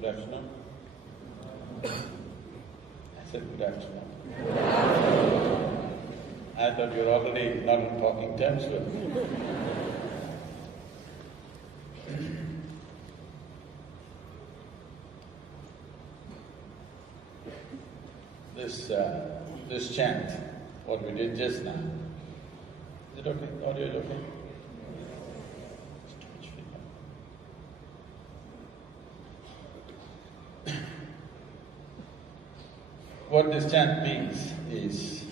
Good afternoon. I said good afternoon. I thought you're already not in talking terms with me. This chant, what we did just now, is it okay? Audio is okay? What this chant means is,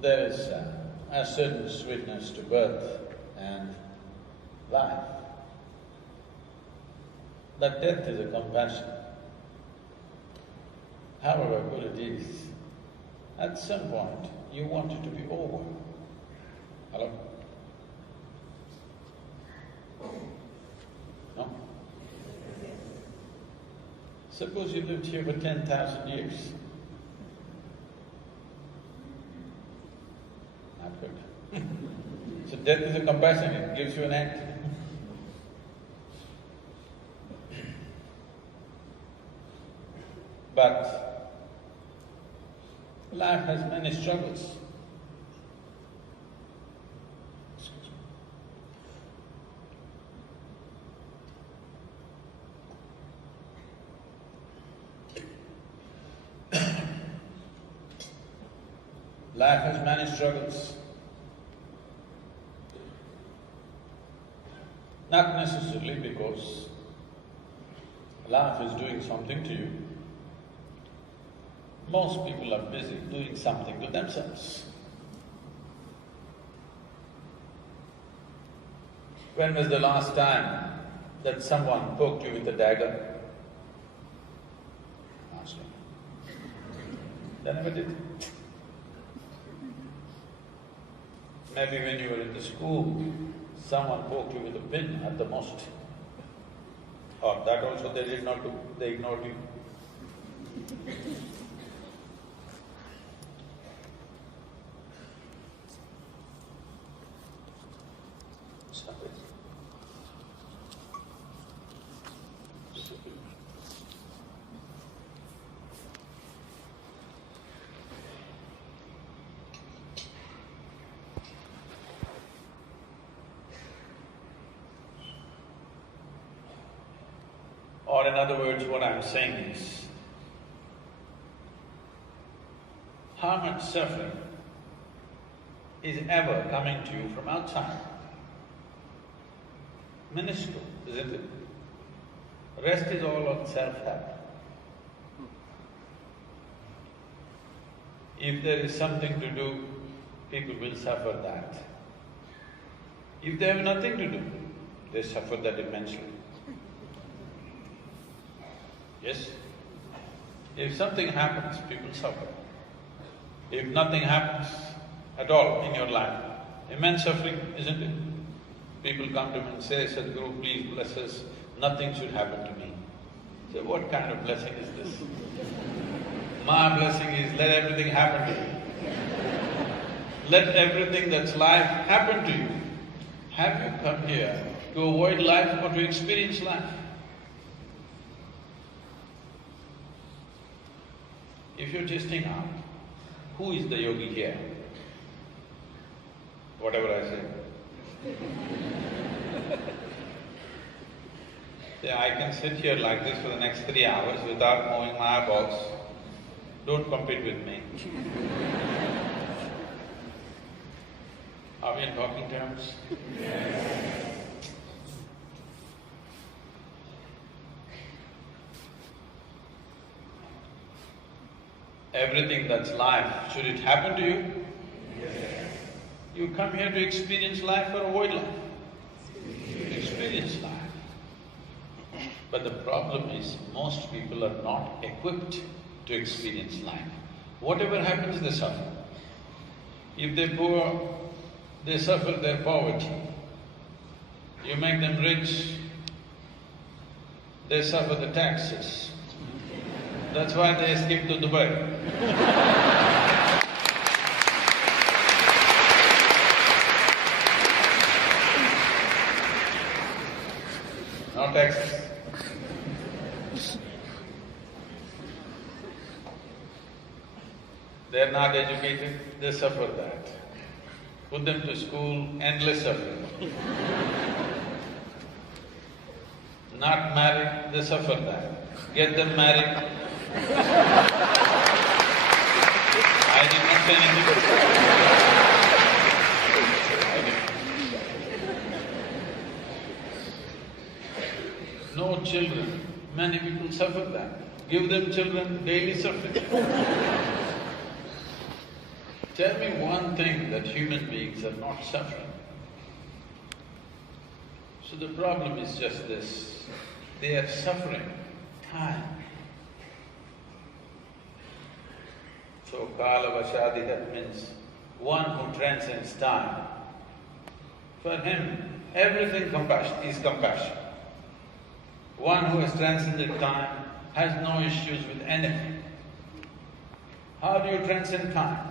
there is a certain sweetness to birth and life, but death is a compassion. However good it is, at some point you want it to be over. Hello? No? Suppose you lived here for 10,000 years. Not good. So death is a compassion, it gives you an end. But life has many struggles. Life has many struggles. Not necessarily because life is doing something to you. Most people are busy doing something to themselves. When was the last time that someone poked you with a dagger? Last time. They never did. Maybe when you were in the school, someone poked you with a pin at the most. Or that also they did not do, they ignored you. Stop it. Or in other words, what I'm saying is, how much suffering is ever coming to you from outside? Minuscule, isn't it? Rest is all on self-help. If there is something to do, people will suffer that. If they have nothing to do, they suffer that immensely. Yes? If something happens, people suffer. If nothing happens at all in your life, immense suffering, isn't it? People come to me and say, Sadhguru, please bless us, nothing should happen to me. So what kind of blessing is this? My blessing is, let everything happen to you. Let everything that's life happen to you. Have you come here to avoid life or to experience life? If you're testing out, who is the yogi here? Whatever I say. Yeah, I can sit here like this for the next 3 hours without moving my eyeballs. Don't compete with me. Are we in talking terms? Yes. Everything that's life, should it happen to you? Yes. You come here to experience life or avoid life? Experience life. But the problem is, most people are not equipped to experience life. Whatever happens, they suffer. If they're poor, they suffer their poverty. You make them rich, they suffer the taxes. That's why they escape to Dubai. They're not educated, they suffer that. Put them to school, endless suffering. Not married, they suffer that. Get them married. I did not say anything. No children, many people suffer that. Give them children, daily suffering. Tell me one thing that human beings are not suffering. So the problem is just this, they are suffering time. So kala vashadi, that means one who transcends time. For him, everything is compassion. One who has transcended time has no issues with anything. How do you transcend time?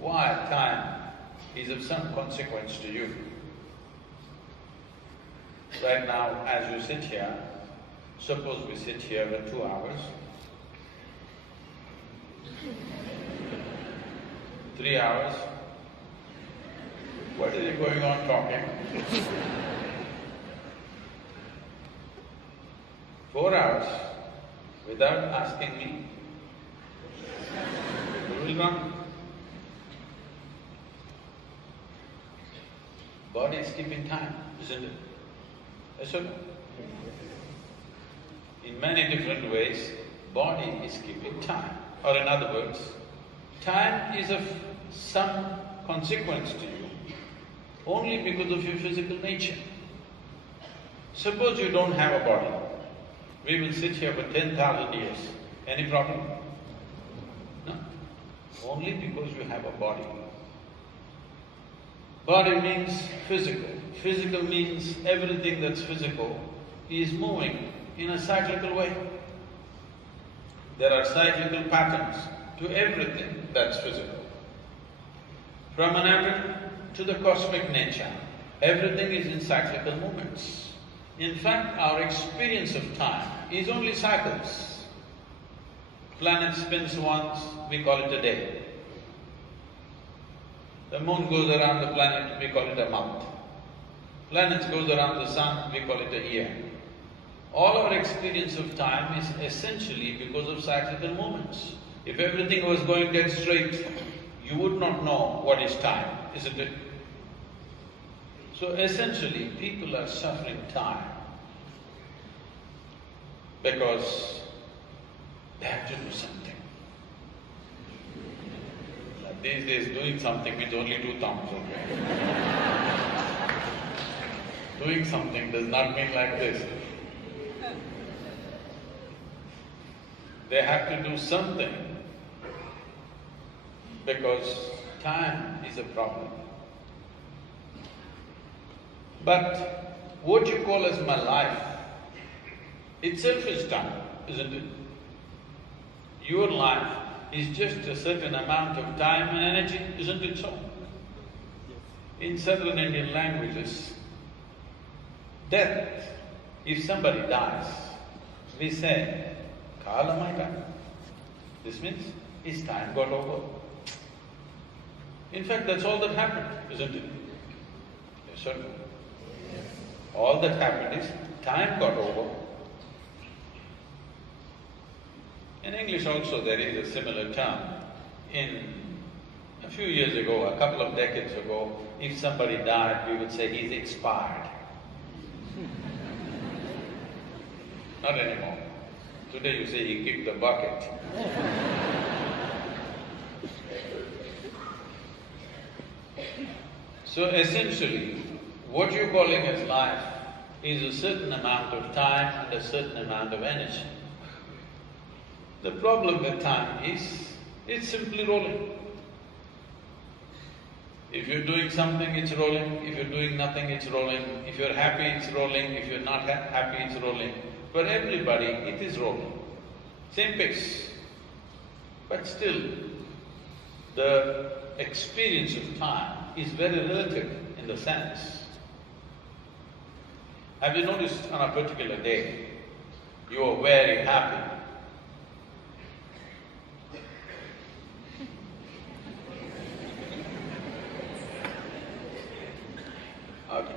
Why time is of some consequence to you? Right now, as you sit here, suppose we sit here for 2 hours, 3 hours, what is he going on talking? 4 hours, without asking me, you will run. Body is keeping time, isn't it? Yes or no? In many different ways, body is keeping time. Or in other words, time is of some consequence to you only because of your physical nature. Suppose you don't have a body, we will sit here for 10,000 years. Any problem? No. Only because you have a body. Body means physical. Physical means everything that's physical is moving in a cyclical way. There are cyclical patterns to everything that's physical. From an atom to the cosmic nature, everything is in cyclical movements. In fact, our experience of time is only cycles. Planet spins once, we call it a day. The moon goes around the planet, we call it a month. Planets goes around the sun, we call it a year. All our experience of time is essentially because of cyclical movements. If everything was going dead straight, you would not know what is time, isn't it? So essentially, people are suffering time because they have to do something. These days, doing something means only 2 thumbs, okay? Doing something does not mean like this. They have to do something because time is a problem. But what you call as my life itself is time, isn't it? Your life is just a certain amount of time and energy, isn't it so? In southern Indian languages, death, if somebody dies, we say, kala my time. This means his time got over. In fact, that's all that happened, isn't it? Yes or no? All that happened is time got over. In English also there is a similar term. A few years ago, a couple of decades ago, if somebody died, we would say he's expired. Not anymore. Today you say he kicked the bucket. So essentially, what you're calling as life is a certain amount of time and a certain amount of energy. The problem with time is, it's simply rolling. If you're doing something, it's rolling. If you're doing nothing, it's rolling. If you're happy, it's rolling. If you're not happy, it's rolling. For everybody, it is rolling. Same pace. But still, the experience of time is very relative in the sense. Have you noticed on a particular day, you are very happy?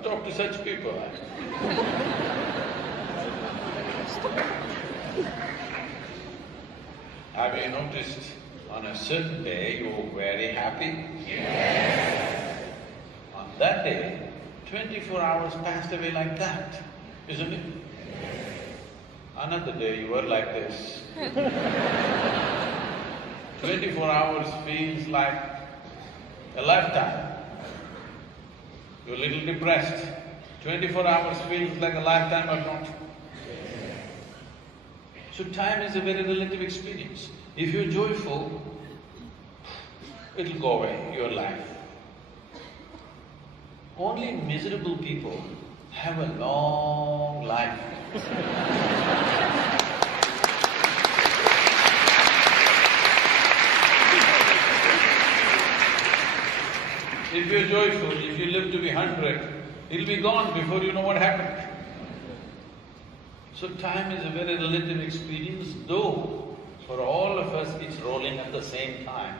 talk to such people. Have you noticed on a certain day you're very happy? Yes. On that day, 24 hours passed away like that, isn't it? Another day you were like this. 24 hours feels like a lifetime. You're a little depressed. 24 hours feels like a lifetime or not. So time is a very relative experience. If you're joyful, it'll go away, your life. Only miserable people have a long life. If you're joyful, if you live to be 100, it'll be gone before you know what happened. So time is a very relative experience, though for all of us it's rolling at the same time.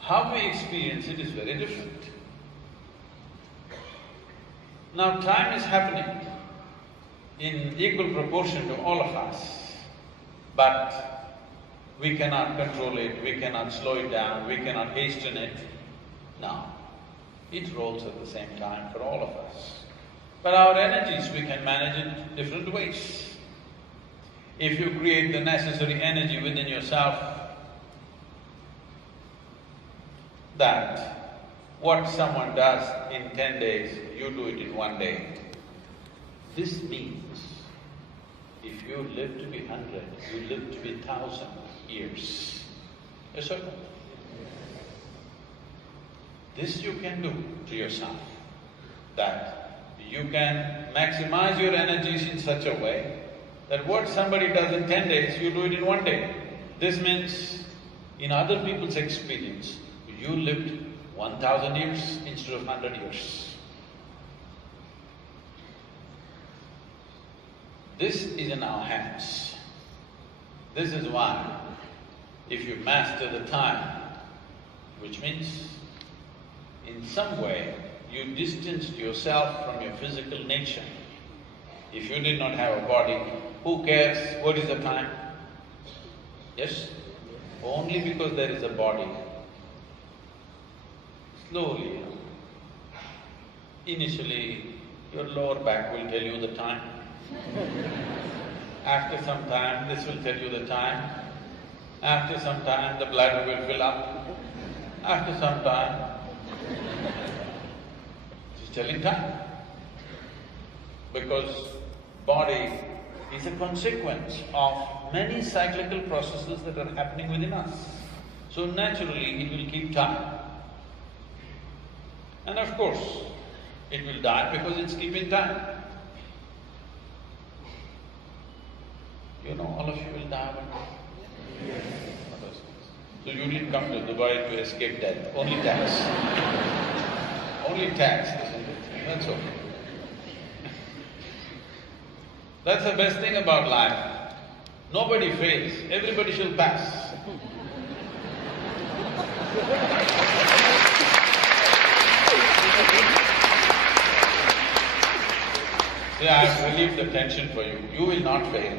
How we experience it is very different. Now time is happening in equal proportion to all of us, but we cannot control it, we cannot slow it down, we cannot hasten it. No, it rolls at the same time for all of us. But our energies, we can manage it different ways. If you create the necessary energy within yourself, that what someone does in 10 days, you do it in 1 day. This means, if you live to be 100, you live to be 1,000 years. Yes or no? This you can do to yourself, that you can maximize your energies in such a way that what somebody does in 10 days, you do it in 1 day. This means, in other people's experience, you lived 1,000 years instead of 100 years. This is in our hands. This is why, if you master the time, which means in some way you distanced yourself from your physical nature. If you did not have a body, who cares what is the time? Yes? Only because there is a body. Slowly, initially your lower back will tell you the time. After some time, this will tell you the time. After some time, the bladder will fill up. After some time, it's telling time. Because body is a consequence of many cyclical processes that are happening within us. So naturally, it will keep time. And of course, it will die because it's keeping time. You know, all of you will die one day. So you didn't come to Dubai to escape death, only tax. Only tax, isn't it? That's okay. That's the best thing about life. Nobody fails, everybody shall pass. See, I've relieved the tension for you. You will not fail.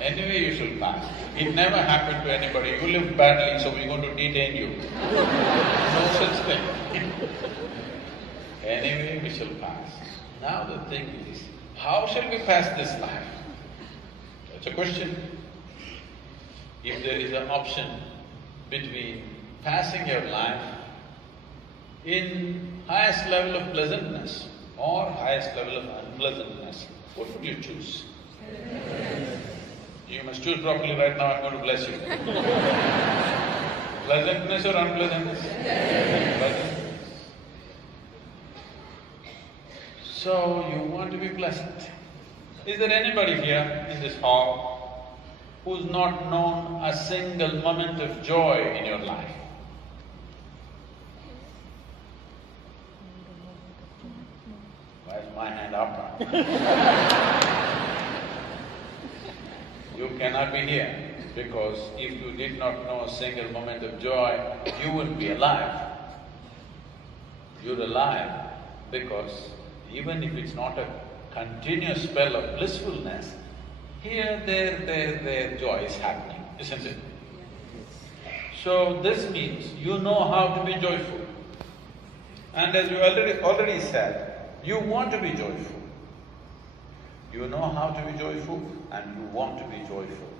Anyway, you shall pass. It never happened to anybody. You lived badly, so we're going to detain you. No such thing. Anyway, we shall pass. Now the thing is, how shall we pass this life? That's a question. If there is an option between passing your life in highest level of pleasantness or highest level of unpleasantness, what would you choose? You must choose properly right now, I'm going to bless you. Pleasantness or unpleasantness? Pleasantness. So, you want to be pleasant. Is there anybody here in this hall who's not known a single moment of joy in your life? Why is my hand up now? You cannot be here, because if you did not know a single moment of joy, you wouldn't be alive. You're alive because even if it's not a continuous spell of blissfulness, here, there, joy is happening, isn't it? So this means you know how to be joyful. And as you already said, you want to be joyful. You know how to be joyful and you want to be joyful.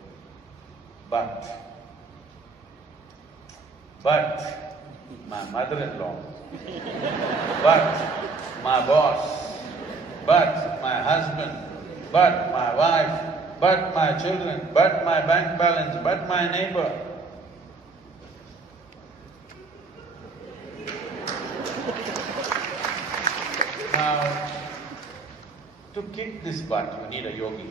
But my mother-in-law, but my boss, but my husband, but my wife, but my children, but my bank balance, but my neighbor. Now, to kick this butt, you need a yogi.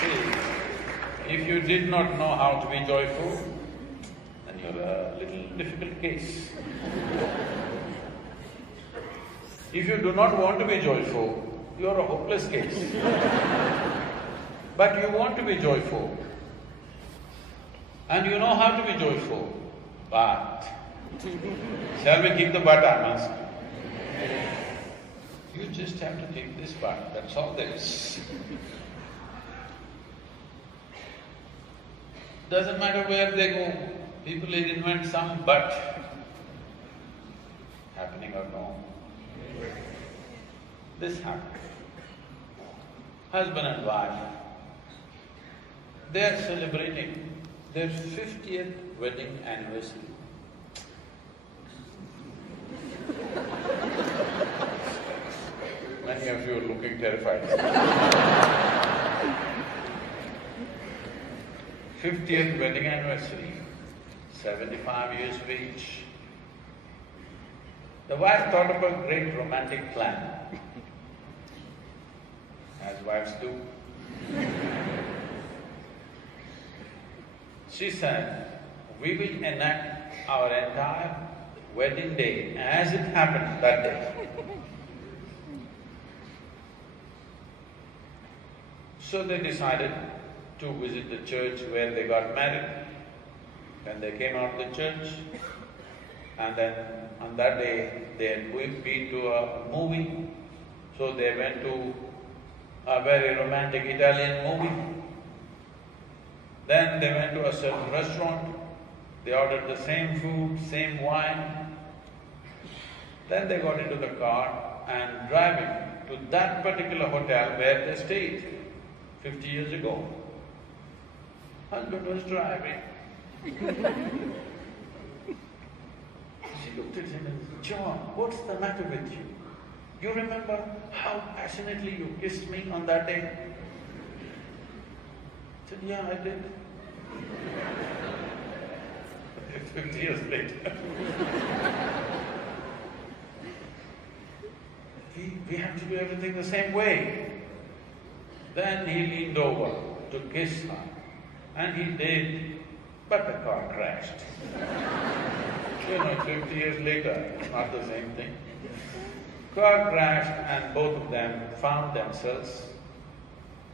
See, if you did not know how to be joyful, then you're a little difficult case. If you do not want to be joyful, you're a hopeless case. But you want to be joyful, and you know how to be joyful, but… Shall we kick the butt, I'm asking? You just have to kick this butt, that's all there is. Doesn't matter where they go, people invent some but happening or no. This happened. Husband and wife, they are celebrating their 50th wedding anniversary. Many of you are looking terrified. 50th wedding anniversary, 75 years of age. The wife thought of a great romantic plan, as wives do. She said, we will enact our entire wedding day as it happened that day. So they decided to visit the church where they got married. Then they came out of the church, and then on that day they had been to a movie, so they went to a very romantic Italian movie. Then they went to a certain restaurant, they ordered the same food, same wine. Then they got into the car and driving to that particular hotel where they stayed 50 years ago. Husband was driving. She looked at him and said, John, what's the matter with you? You remember how passionately you kissed me on that day? He said, yeah, I did. 50 years later. We have to do everything the same way. Then he leaned over to kiss her, and he did, but the car crashed. 50 years later, it's not the same thing. Car crashed and both of them found themselves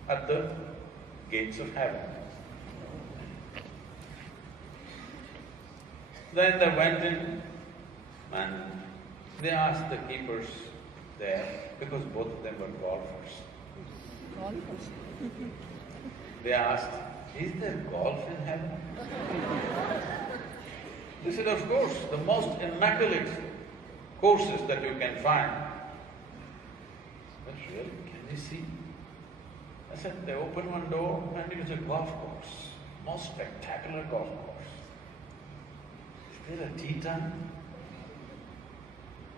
at the gates of heaven. Then they went in and they asked the keepers there, because both of them were golfers. Golfers? They asked, is there golf in heaven? They said, of course, the most immaculate courses that you can find. But really, can you see? I said, they opened one door and it was a golf course, most spectacular golf course. Is there a tea time?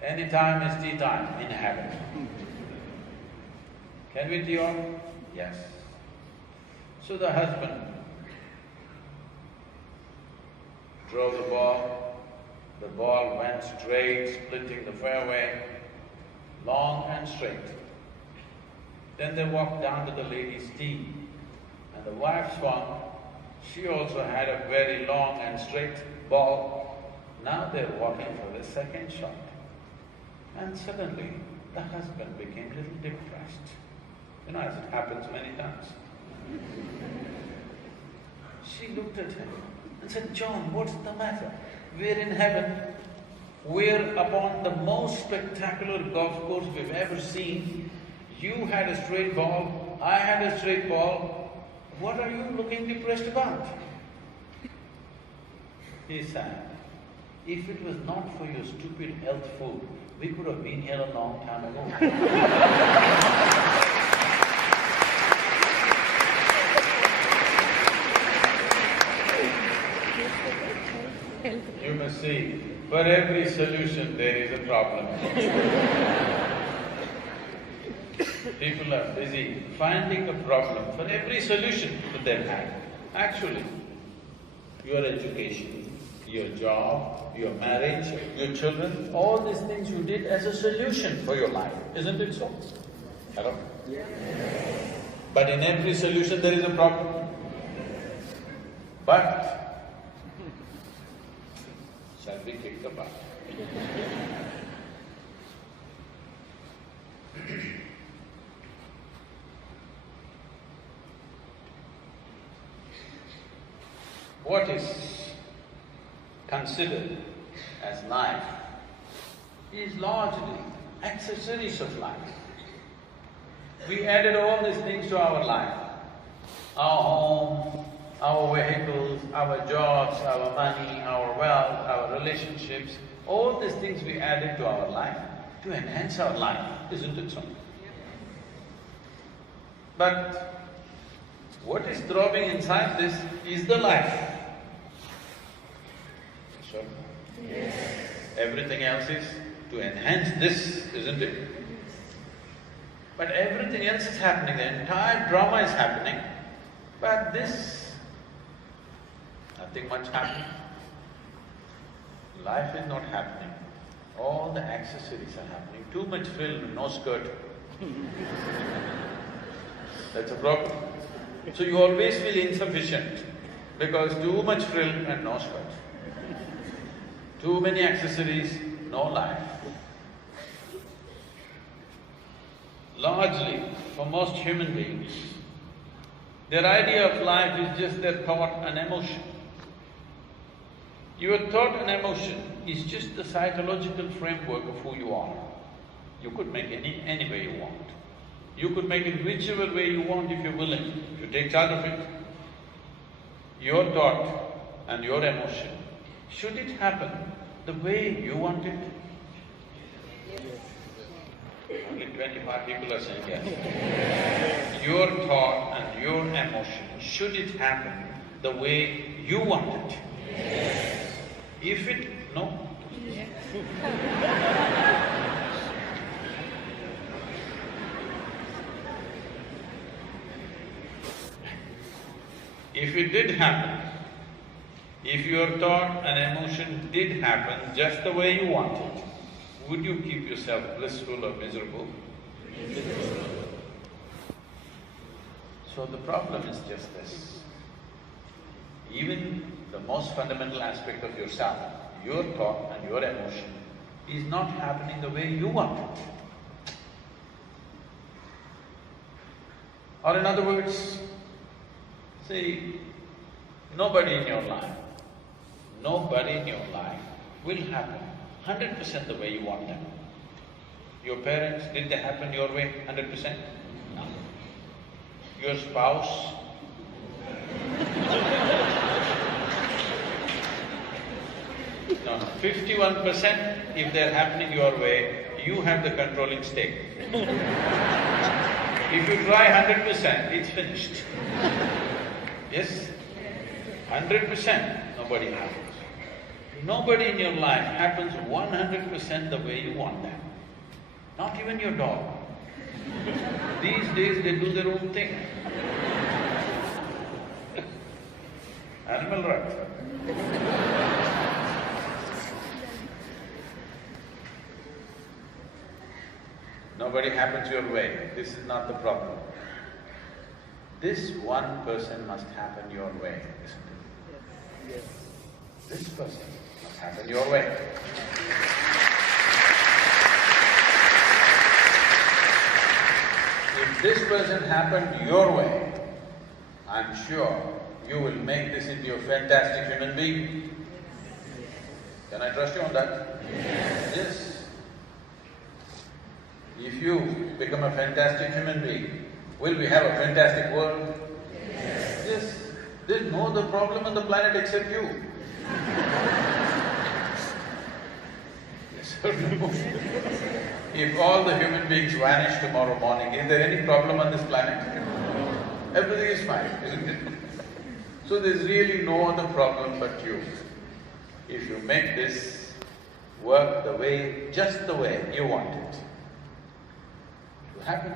Any time is tea time in heaven. Can we tee off? Yes. So the husband drove the ball went straight, splitting the fairway, long and straight. Then they walked down to the lady's tee, and the wife swung. She also had a very long and straight ball. Now they're walking for the second shot. And suddenly, the husband became a little depressed. As it happens many times. She looked at him and said, John, what's the matter? We're in heaven. We're upon the most spectacular golf course we've ever seen. You had a straight ball, I had a straight ball. What are you looking depressed about? He said, if it was not for your stupid health food, we could have been here a long time ago. You must see, for every solution there is a problem. People are busy finding a problem for every solution that they've had. Actually, your education, your job, your marriage, your children, all these things you did as a solution for your life, isn't it so? Hello? Yeah. But in every solution there is a problem. But shall we kick the butt? What is considered as life is largely accessories of life. We added all these things to our life. Our home, our vehicles, our jobs, our money, our wealth, our relationships, all these things we added to our life to enhance our life, isn't it so? But what is throbbing inside this is the life. So, yes. Everything else is to enhance this, isn't it? But everything else is happening, the entire drama is happening, but this, nothing much happening. Life is not happening. All the accessories are happening. Too much frill, no skirt. That's a problem. So you always feel insufficient because too much frill and no skirt. Too many accessories, no life. Largely, for most human beings, their idea of life is just their thought and emotion. Your thought and emotion is just the psychological framework of who you are. You could make any way you want. You could make it whichever way you want if you're willing, if you take charge of it. Your thought and your emotion, should it happen the way you want it? Only 25 people are saying yes. Your thought and your emotion, should it happen the way you want it? Yes. If it… no? Yes. If it did happen, if your thought and emotion did happen just the way you want it, would you keep yourself blissful or miserable? So the problem is just this. Even the most fundamental aspect of yourself, your thought and your emotion, is not happening the way you want it. Or in other words, see, nobody in your life will happen 100% the way you want them. Your parents, did they happen your way 100%? No. Your spouse? No, 51% if they're happening your way, you have the controlling stake. If you try 100%, it's finished. Yes? 100%, nobody happens. Nobody in your life happens 100% the way you want them. Not even your dog. These days they do their own thing. Animal rights. Nobody happens your way. This is not the problem. This one person must happen your way, isn't it? Yes. This person must happen your way. If this person happened your way, I'm sure you will make this into a fantastic human being. Can I trust you on that? Yes. If you become a fantastic human being, will we have a fantastic world? Yes. There's no other problem on the planet except you. Yes or no? If all the human beings vanish tomorrow morning, is there any problem on this planet? Everything is fine, isn't it? So there's really no other problem but you. If you make this work the way, just the way you want it, it will happen.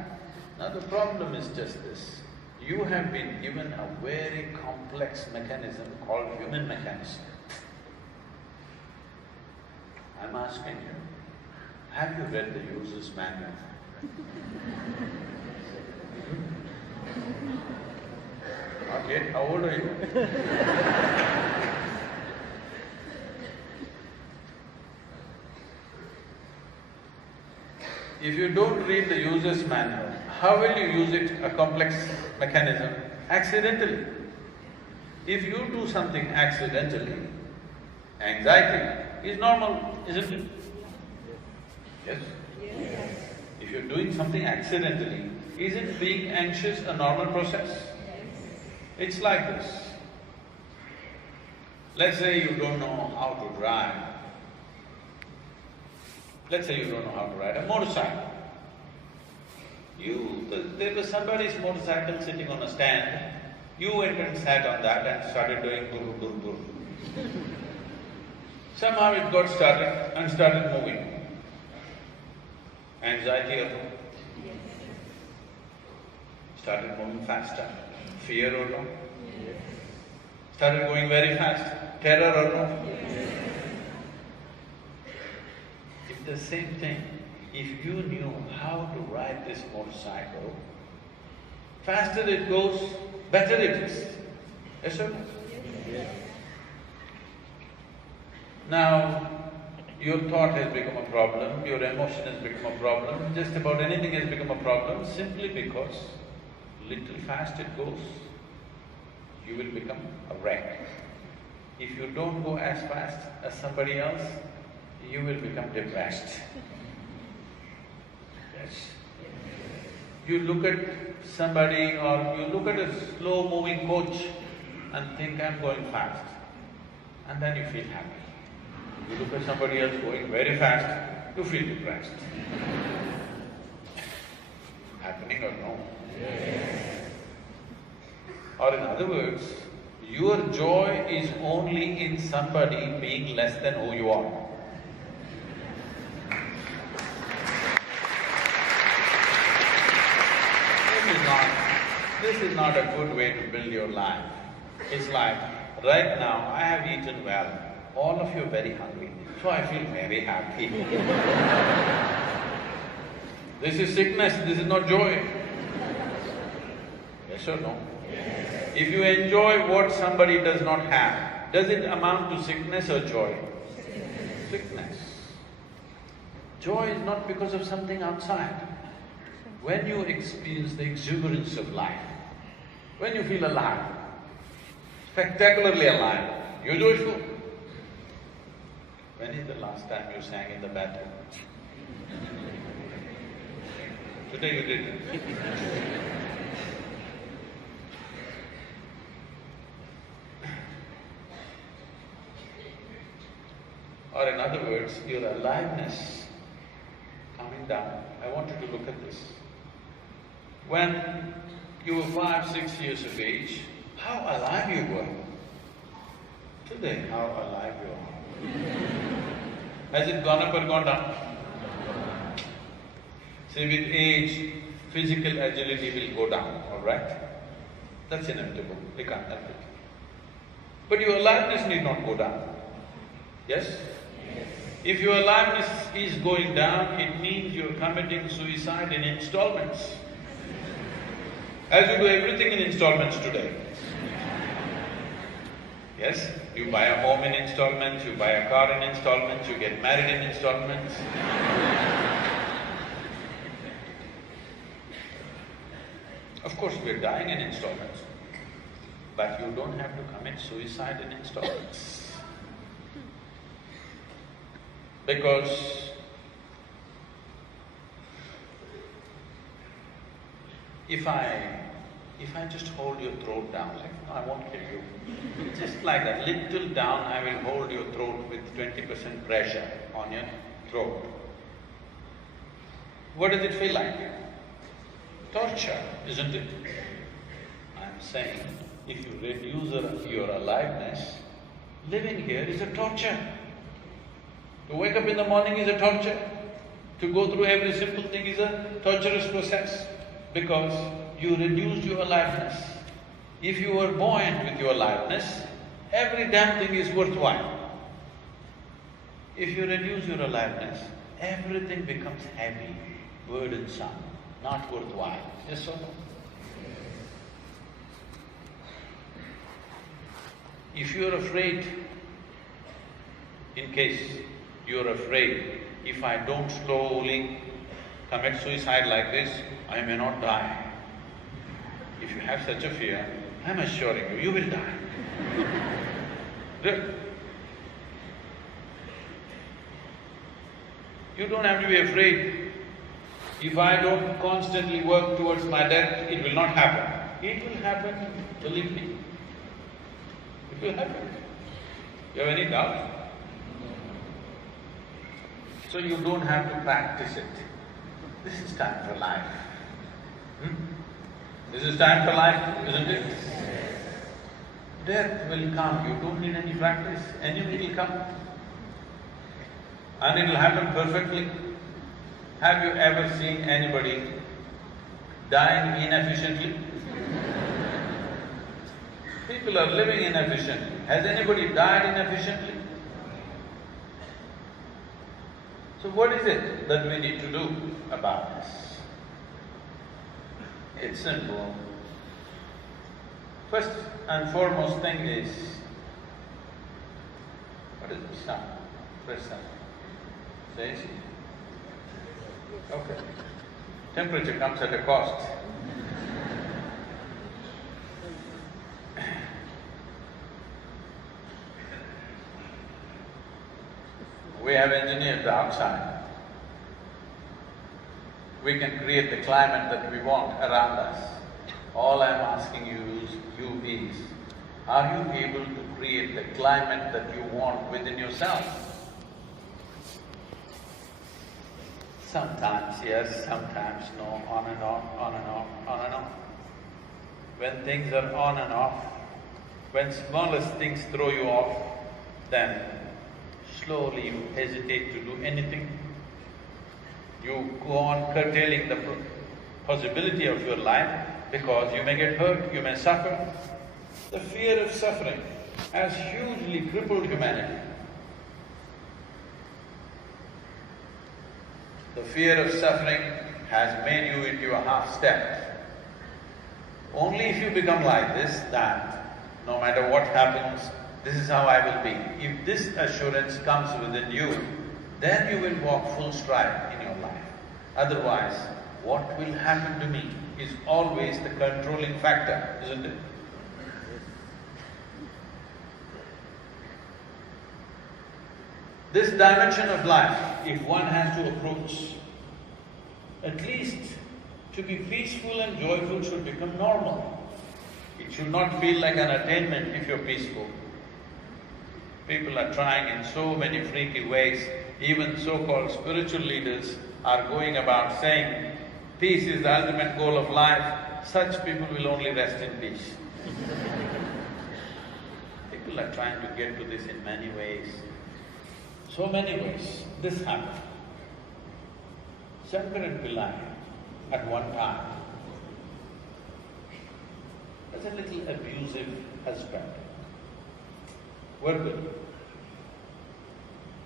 Now the problem is just this. You have been given a very complex mechanism called human mechanism. I'm asking you, have you read the user's manual? Not yet, how old are you? If you don't read the user's manual, how will you use it, a complex mechanism? Accidentally. If you do something accidentally, anxiety is normal, isn't it? Yes? If you're doing something accidentally, isn't being anxious a normal process? It's like this. Let's say you don't know how to drive. Let's say you don't know how to ride a motorcycle. There was somebody's motorcycle sitting on a stand, you went and sat on that and started doing buru buru buru. Somehow it got started and started moving. Anxiety or no? Started moving faster. Fear or no? Started going very fast. Terror or no? It's the same thing. If you knew how to ride this motorcycle, faster it goes, better it is. Yes or no? Now, your thought has become a problem, your emotion has become a problem, just about anything has become a problem simply because little fast it goes, you will become a wreck. If you don't go as fast as somebody else, you will become depressed. Yes. You look at somebody or you look at a slow-moving coach and think, I'm going fast, and then you feel happy. You look at somebody else going very fast, you feel depressed. Happening or no? Or in other words, your joy is only in somebody being less than who you are. This is not a good way to build your life. It's like, right now I have eaten well, all of you are very hungry, so I feel very happy. This is sickness, this is not joy. Yes or no? If you enjoy what somebody does not have, does it amount to sickness or joy? Sickness. Joy is not because of something outside. When you experience the exuberance of life, when you feel alive, spectacularly alive, you're joyful. When is the last time you sang in the bathroom? Today you did. Or in other words, your aliveness coming down. I want you to look at this. When you were 5, 6 years of age, how alive you were. Today, how alive you are. Has it gone up or gone down? See, with age, physical agility will go down, all right? That's inevitable, we can't help it. But your aliveness need not go down. Yes? If your aliveness is going down, it means you're committing suicide in installments. As you do everything in installments today. Yes? You buy a home in installments, you buy a car in installments, you get married in installments. Of course, we're dying in installments. but you don't have to commit suicide in installments. Because if I just hold your throat down like, no, I won't kill you. Just like that, little down, I will hold your throat with 20% pressure on your throat. What does it feel like? Torture, isn't it? I'm saying, if you reduce your aliveness, living here is a torture. To wake up in the morning is a torture. To go through every simple thing is a torturous process because you reduced your aliveness. If you were buoyant with your aliveness, every damn thing is worthwhile. If you reduce your aliveness, everything becomes heavy, burdensome, not worthwhile. Yes or no? If you're afraid, in case you're afraid, if I don't slowly commit suicide like this, I may not die. If you have such a fear, I'm assuring you, you will die. Really. You don't have to be afraid. If I don't constantly work towards my death, it will not happen. It will happen, believe me. It will happen. You have any doubt? So you don't have to practice it. This is time for life. This is time for life, isn't it? Death will come, you don't need any practice, anyway will come. And it'll happen perfectly. Have you ever seen anybody dying inefficiently? People are living inefficiently. Has anybody died inefficiently? So what is it that we need to do about this? It's simple. First and foremost thing is, what is the sun? Press sun. Says? Okay. Temperature comes at a cost. We have engineered the outside. We can create the climate that we want around us. All I'm asking you is, are you able to create the climate that you want within yourself? Sometimes yes, sometimes no, on and off, on and off, on and off. When things are on and off, when smallest things throw you off, then slowly you hesitate to do anything. You go on curtailing the possibility of your life because you may get hurt, you may suffer. The fear of suffering has hugely crippled humanity. The fear of suffering has made you into a half-step. Only if you become like this, that no matter what happens, this is how I will be. If this assurance comes within you, then you will walk full stride in your life. Otherwise, what will happen to me is always the controlling factor, isn't it? This dimension of life, if one has to approach, at least to be peaceful and joyful should become normal. It should not feel like an attainment if you're peaceful. People are trying in so many freaky ways, even so-called spiritual leaders are going about saying, peace is the ultimate goal of life. Such people will only rest in peace. People are trying to get to this in many ways. So many ways, this happened. Shankaran Pillai, at one time, was a little abusive husband, verbally.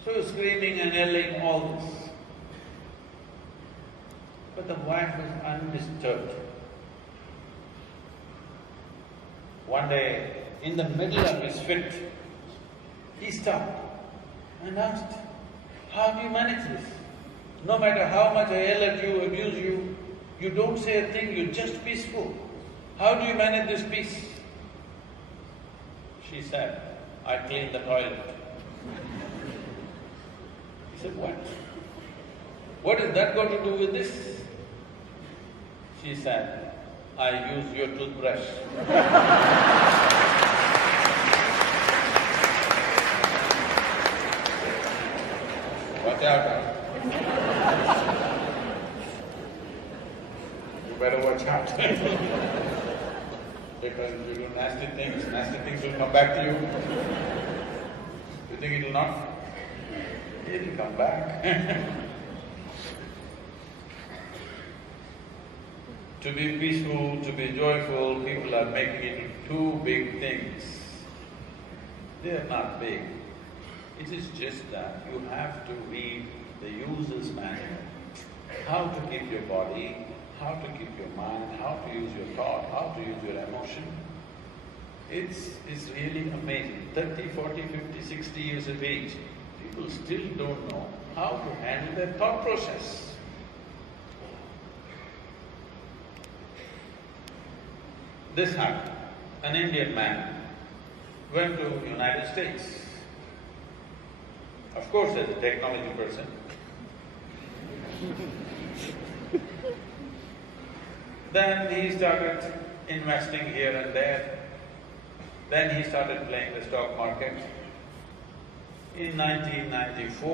So he was screaming and yelling all this. But the wife was undisturbed. One day, in the middle of his fit, he stopped and asked, how do you manage this? No matter how much I yell at you, abuse you, you don't say a thing, you're just peaceful. How do you manage this peace? She said, "I clean the toilet." He said, "What? What has that got to do with this?" She said, "I use your toothbrush." Watch out, huh? You better watch out. Because if you do nasty things will come back to you. You think it will not? It will come back. To be peaceful, to be joyful, people are making it into two big things. They are not big. It is just that you have to read the user's manual. How to keep your body, how to keep your mind, how to use your thought, how to use your emotion. It's really amazing. 30, 40, 50, 60 years of age, people still don't know how to handle their thought process. This happened. An Indian man went to United States. Of course, as a technology person, then he started investing here and there. Then he started playing the stock market. In 1994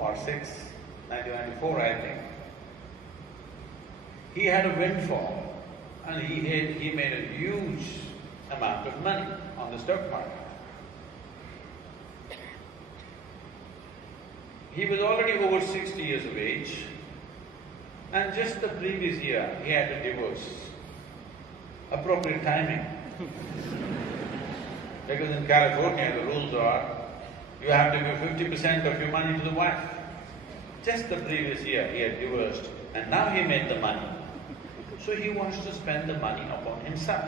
or 1994 I think, he had a windfall and he made a huge amount of money on the stock market. He was already over 60 years of age, and just the previous year he had a divorce. Appropriate timing. Because in California the rules are, you have to give 50% of your money to the wife. Just the previous year he had divorced, and now he made the money. So he wants to spend the money upon himself.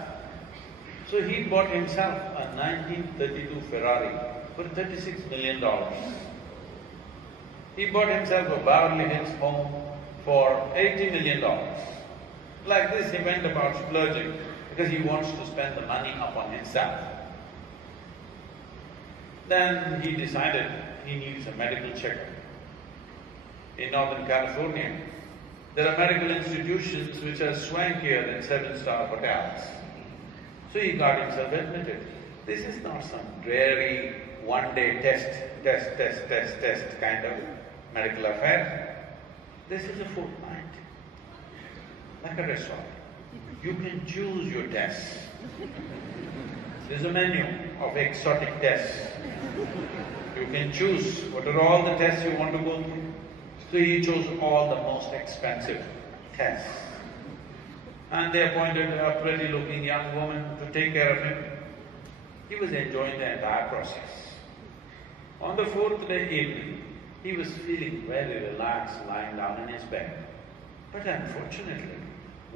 So he bought himself a 1932 Ferrari for $36 million. He bought himself a Beverly Hills home for $80 million. Like this he went about splurging because he wants to spend the money upon himself. Then he decided he needs a medical checkup. In Northern California, there are medical institutions which are swankier than 7-star hotels. So he got himself admitted. This is not some dreary one-day test kind of medical affair. This is a fortnight, like a restaurant. You can choose your tests. There's a menu of exotic tests. You can choose what are all the tests you want to go through. So he chose all the most expensive tests. And they appointed a pretty-looking young woman to take care of him. He was enjoying the entire process. On the fourth day evening, he was feeling very relaxed lying down in his bed. But unfortunately,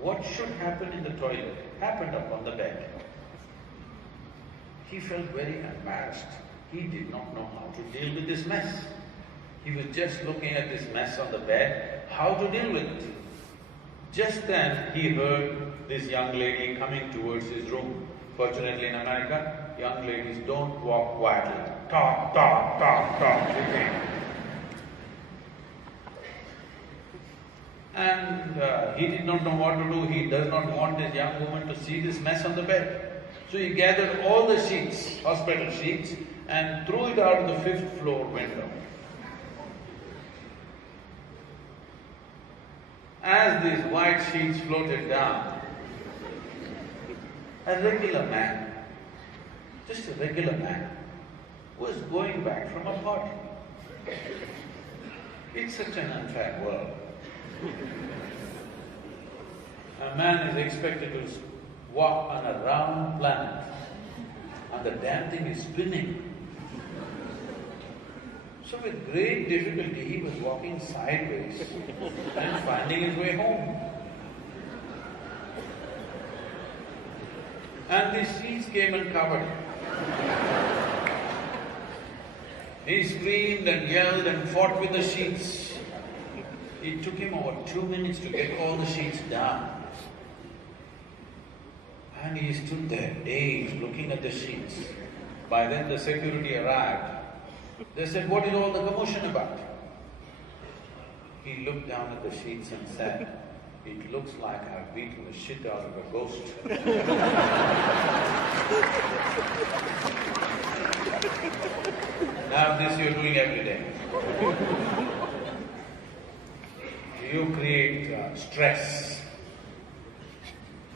what should happen in the toilet happened upon the bed. He felt very embarrassed. He did not know how to deal with this mess. He was just looking at this mess on the bed, how to deal with it. Just then, he heard this young lady coming towards his room. Fortunately, in America, young ladies don't walk quietly. Talk, talk, talk, talk, she came. And he did not know what to do. He does not want this young woman to see this mess on the bed. So he gathered all the sheets, hospital sheets, and threw it out of the 5th floor window. As these white sheets floated down, a regular man, just a regular man, was going back from a party. It's such an unfair world. A man is expected to walk on a round planet, and the damn thing is spinning. So with great difficulty, he was walking sideways and finding his way home. And the sheets came and covered him. He screamed and yelled and fought with the sheets. It took him over 2 minutes to get all the sheets down. And he stood there, dazed, looking at the sheets. By then the security arrived. They said, "What is all the commotion about?" He looked down at the sheets and said, "It looks like I've beaten the shit out of a ghost." Now this you're doing every day. You create stress,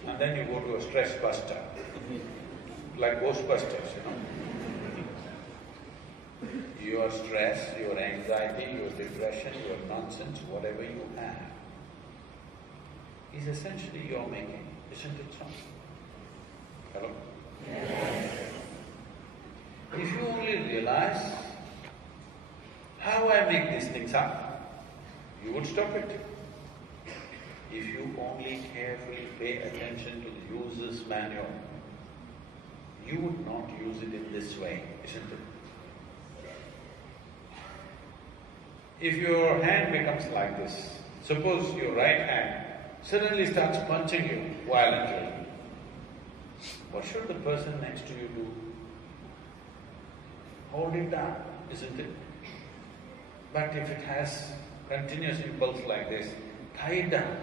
and then you go to a stress buster, like Ghostbusters, Your stress, your anxiety, your depression, your nonsense, whatever you have, is essentially your making, isn't it so? Hello? Yes. If you only realize how I make these things up, you would stop it. If you only carefully pay attention to the user's manual, you would not use it in this way, isn't it? If your hand becomes like this, suppose your right hand suddenly starts punching you violently, what should the person next to you do? Hold it down, isn't it? But if it has continuous impulse like this, tie it down.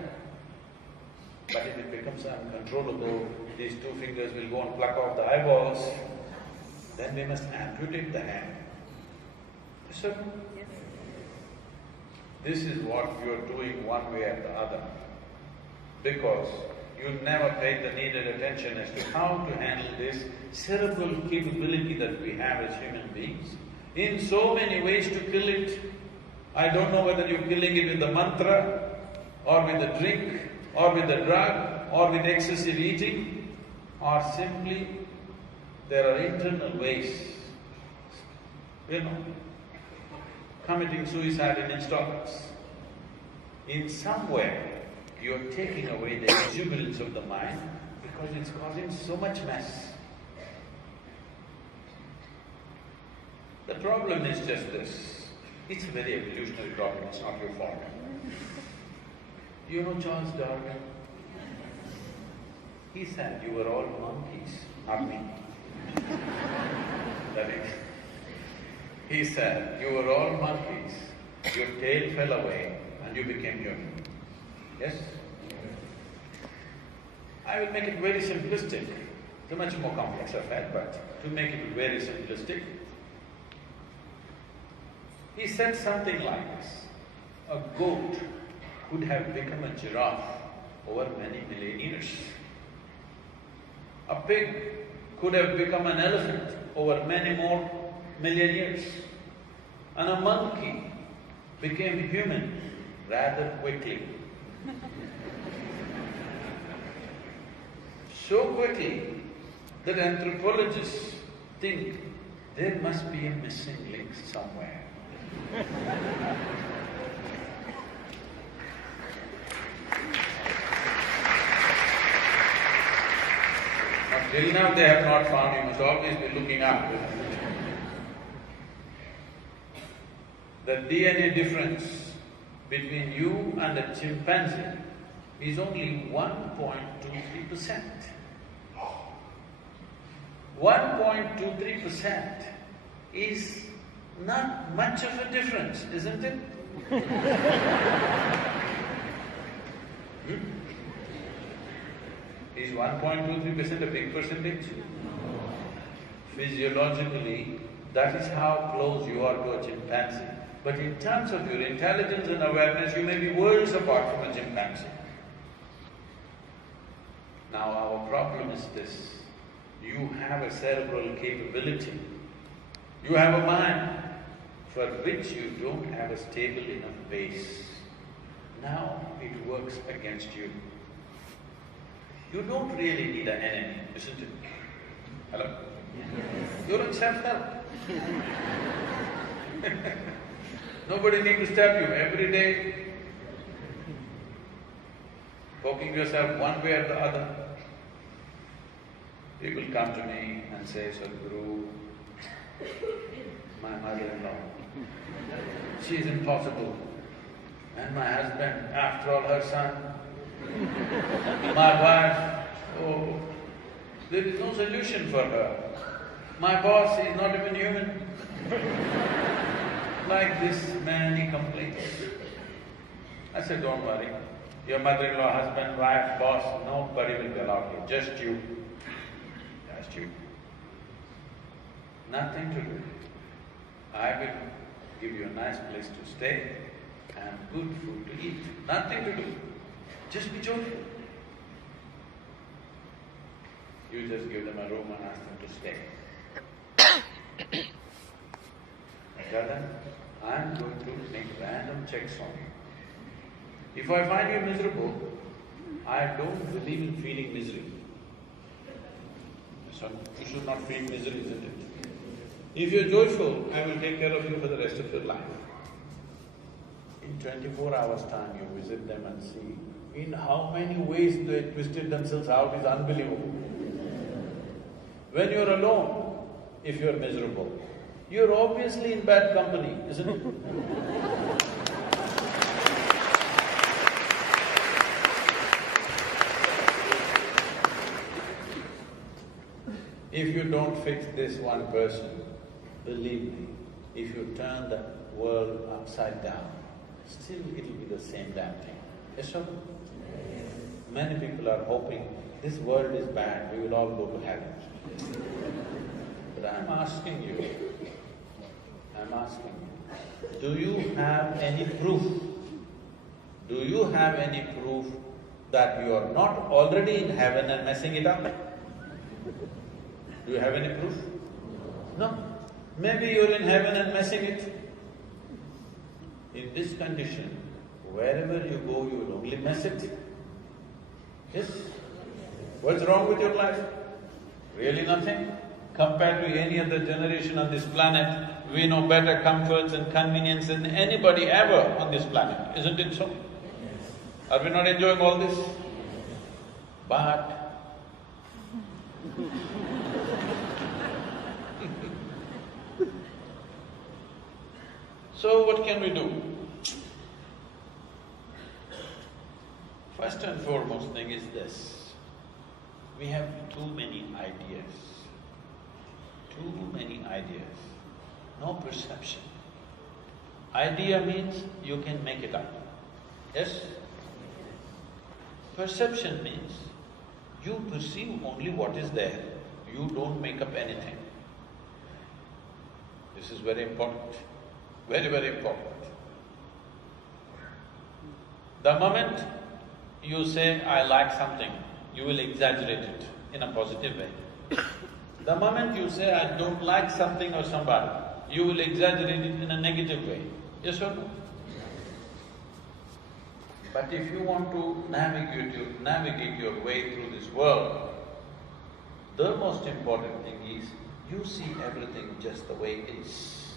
But if it becomes uncontrollable, these two fingers will go and pluck off the eyeballs, then we must amputate the hand. So, yes. This is what you're doing one way or the other, because you never paid the needed attention as to how to handle this cerebral capability that we have as human beings. In so many ways to kill it. I don't know whether you're killing it with the mantra, or with the drink, or with the drug, or with excessive eating, or simply there are internal ways, committing suicide in installments. In some way, you're taking away the exuberance of the mind because it's causing so much mess. The problem is just this, it's a very evolutionary problem, it's not your fault. You know Charles Darwin? He said, "You were all monkeys, not me." That is, he said, "You were all monkeys, your tail fell away and you became human." Yes? I will make it very simplistic. It's a much more complex affair, but to make it very simplistic, he said something like this: a goat could have become a giraffe over many million years. A pig could have become an elephant over many more million years. And a monkey became human rather quickly. So quickly that anthropologists think there must be a missing link somewhere. Till now they have not found, you must always be looking up. The DNA difference between you and a chimpanzee is only 1.23%. 1.23% is not much of a difference, isn't it? Is 1.23% a big percentage? Physiologically, that is how close you are to a chimpanzee. But in terms of your intelligence and awareness, you may be worlds apart from a chimpanzee. Now our problem is this: you have a cerebral capability, you have a mind for which you don't have a stable enough base. Now it works against you. You don't really need an enemy, isn't it? Hello? You're in self-help. Nobody needs to stab you every day, poking yourself one way or the other. People come to me and say, "Sadhguru, my mother-in-law, she's impossible. And my husband, after all, her son. My wife, oh, there is no solution for her. My boss is not even human. Like this many complaints. I said, don't worry, your mother-in-law, husband, wife, boss, nobody will be allowed here, just you. Just you. Nothing to do. I will give you a nice place to stay and good food to eat. Nothing to do. Just be joyful. You just give them a room and ask them to stay. I tell them, I'm going to make random checks on you. If I find you miserable, I don't believe in feeling misery. So you should not feel misery, isn't it? If you're joyful, I will take care of you for the rest of your life. In 24 hours' time, you visit them and see in how many ways they twisted themselves out is unbelievable. When you're alone, if you're miserable, you're obviously in bad company, isn't it? If you don't fix this one person, believe me, if you turn the world upside down, still it'll be the same damn thing. Yes or no? Many people are hoping, this world is bad, we will all go to heaven. But I'm asking you, do you have any proof? Do you have any proof that you are not already in heaven and messing it up? Do you have any proof? No. Maybe you're in heaven and messing it. In this condition, wherever you go, you will only mess it. Yes? What's wrong with your life? Really nothing? Compared to any other generation on this planet, we know better comforts and convenience than anybody ever on this planet, isn't it so? Are we not enjoying all this? But so what can we do? First and foremost thing is this, we have too many ideas, no perception. Idea means you can make it up, yes? Perception means you perceive only what is there, you don't make up anything. This is very important, very, very important. The moment you say, I like something, you will exaggerate it in a positive way. The moment you say, I don't like something or somebody, you will exaggerate it in a negative way. Yes or no? But if you want to navigate your way through this world, the most important thing is, you see everything just the way it is.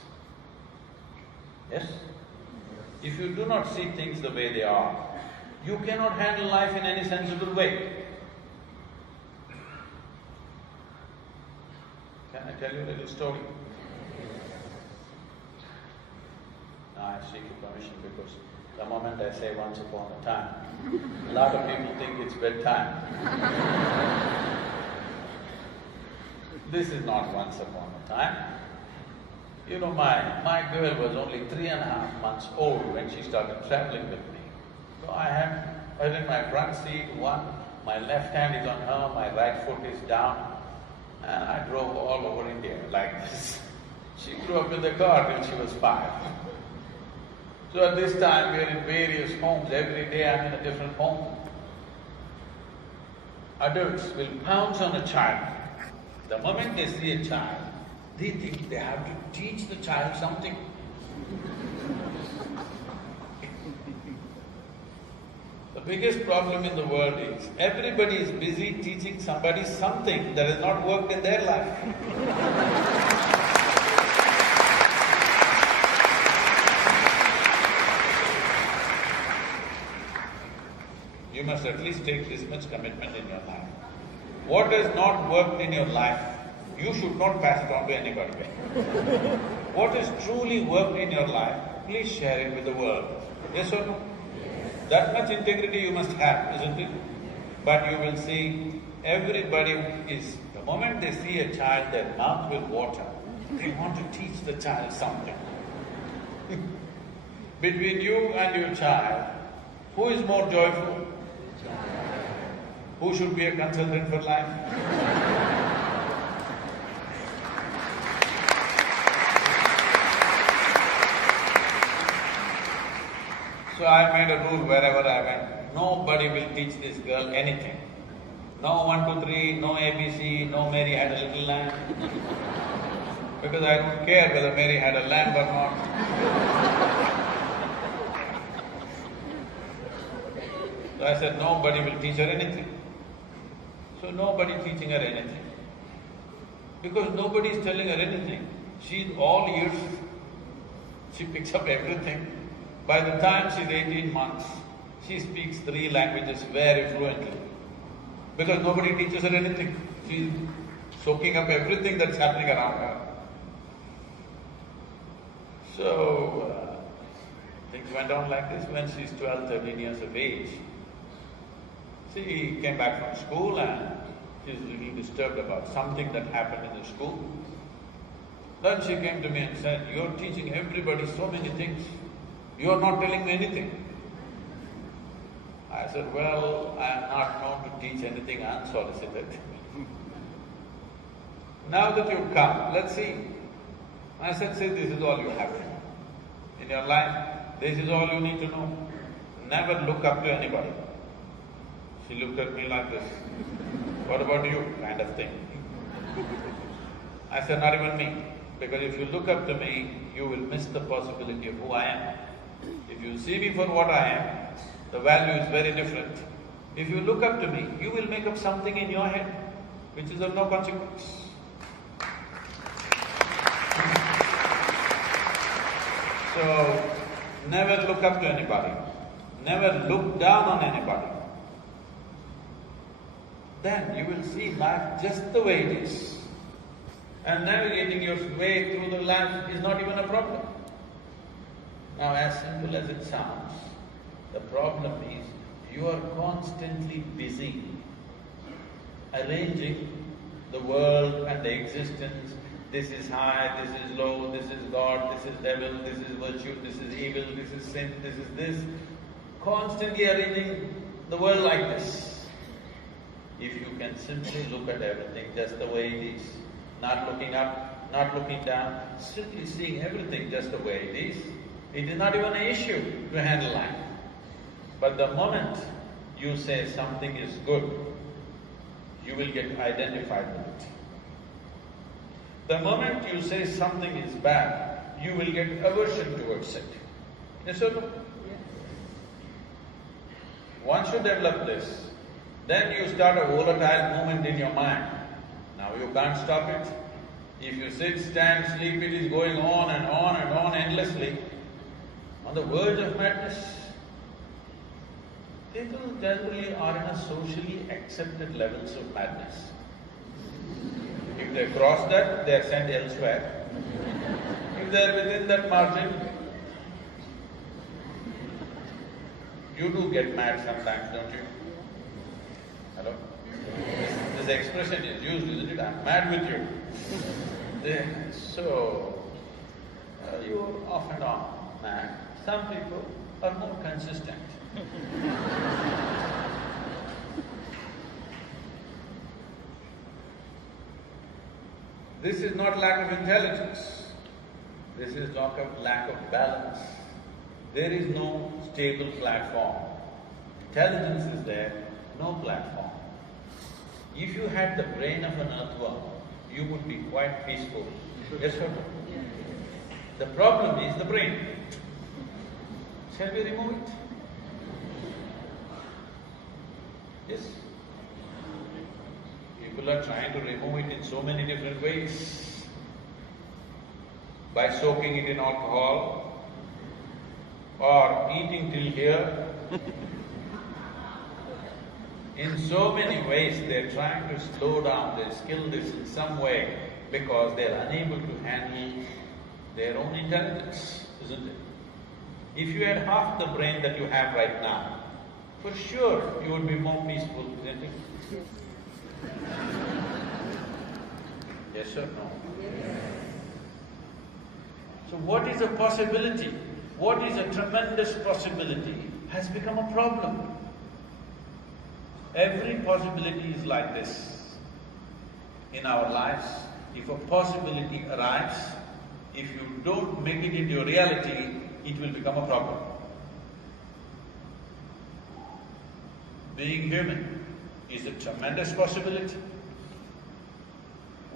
Yes? If you do not see things the way they are, you cannot handle life in any sensible way. Can I tell you a little story? Now I seek your permission because the moment I say once upon a time, a lot of people think it's bedtime. This is not once upon a time. You know, my girl was only 3.5 months old when she started traveling with me. So I was in my front seat, my left hand is on her, my right foot is down, and I drove all over India like this. She grew up in the car till she was 5. So at this time, we are in various homes, every day I'm in a different home. Adults will pounce on a child. The moment they see a child, they think they have to teach the child something. The biggest problem in the world is, everybody is busy teaching somebody something that has not worked in their life. You must at least take this much commitment in your life. What has not worked in your life, you should not pass it on to anybody. What has truly worked in your life, please share it with the world. Yes or no? That much integrity you must have, isn't it? But you will see, everybody is… The moment they see a child, their mouth will water. They want to teach the child something. Between you and your child, who is more joyful? Who should be a consultant for life? So I made a rule wherever I went, nobody will teach this girl anything. No 1, 2, 3, no ABC, no Mary had a little lamb. Because I don't care whether Mary had a lamb or not. So I said, nobody will teach her anything. So nobody teaching her anything. Because nobody is telling her anything. She's all ears. She picks up everything. By the time she's 18 months, she speaks 3 languages very fluently. Because nobody teaches her anything. She's soaking up everything that's happening around her. So, things went on like this. When she's 12, 13 years of age, she came back from school and she's a little disturbed about something that happened in the school. Then she came to me and said, "You're teaching everybody so many things. You're not telling me anything." I said, "Well, I am not known to teach anything unsolicited. Now that you've come, let's see." I said, "See, this is all you have to know. In your life, this is all you need to know. Never look up to anybody." She looked at me like this, "What about you?" kind of thing. I said, "Not even me, because if you look up to me, you will miss the possibility of who I am. If you see me for what I am, the value is very different. If you look up to me, you will make up something in your head which is of no consequence." So, never look up to anybody, never look down on anybody. Then you will see life just the way it is. And navigating your way through the life is not even a problem. Now, as simple as it sounds, the problem is you are constantly busy arranging the world and the existence. This is high, this is low, this is God, this is devil, this is virtue, this is evil, this is sin, this is this. Constantly arranging the world like this. If you can simply look at everything just the way it is, not looking up, not looking down, simply seeing everything just the way it is not even an issue to handle life. But the moment you say something is good, you will get identified with it. The moment you say something is bad, you will get aversion towards it. Yes or no? Yes. Once you develop this, then you start a volatile movement in your mind. Now you can't stop it. If you sit, stand, sleep, it is going on and on and on endlessly, on the verge of madness. People generally are in a socially accepted levels of madness. If they cross that, they are sent elsewhere. If they are within that margin, you do get mad sometimes, don't you? Hello? This expression is used, isn't it? I'm mad with you. So, you're off and on mad. Some people are more consistent. This is not lack of intelligence, this is lack of balance. There is no stable platform. Intelligence is there, no platform. If you had the brain of an earthworm, you would be quite peaceful. Yes or no? The problem is the brain. Shall we remove it? Yes. People are trying to remove it in so many different ways. By soaking it in alcohol, or eating till here. In so many ways, they're trying to slow down, they skill this in some way because they're unable to handle their own intelligence, isn't it? If you had half the brain that you have right now, for sure you would be more peaceful, isn't it? Yes or no? So what is a possibility, what is a tremendous possibility has become a problem. Every possibility is like this. In our lives, if a possibility arrives, if you don't make it into a reality, it will become a problem. Being human is a tremendous possibility.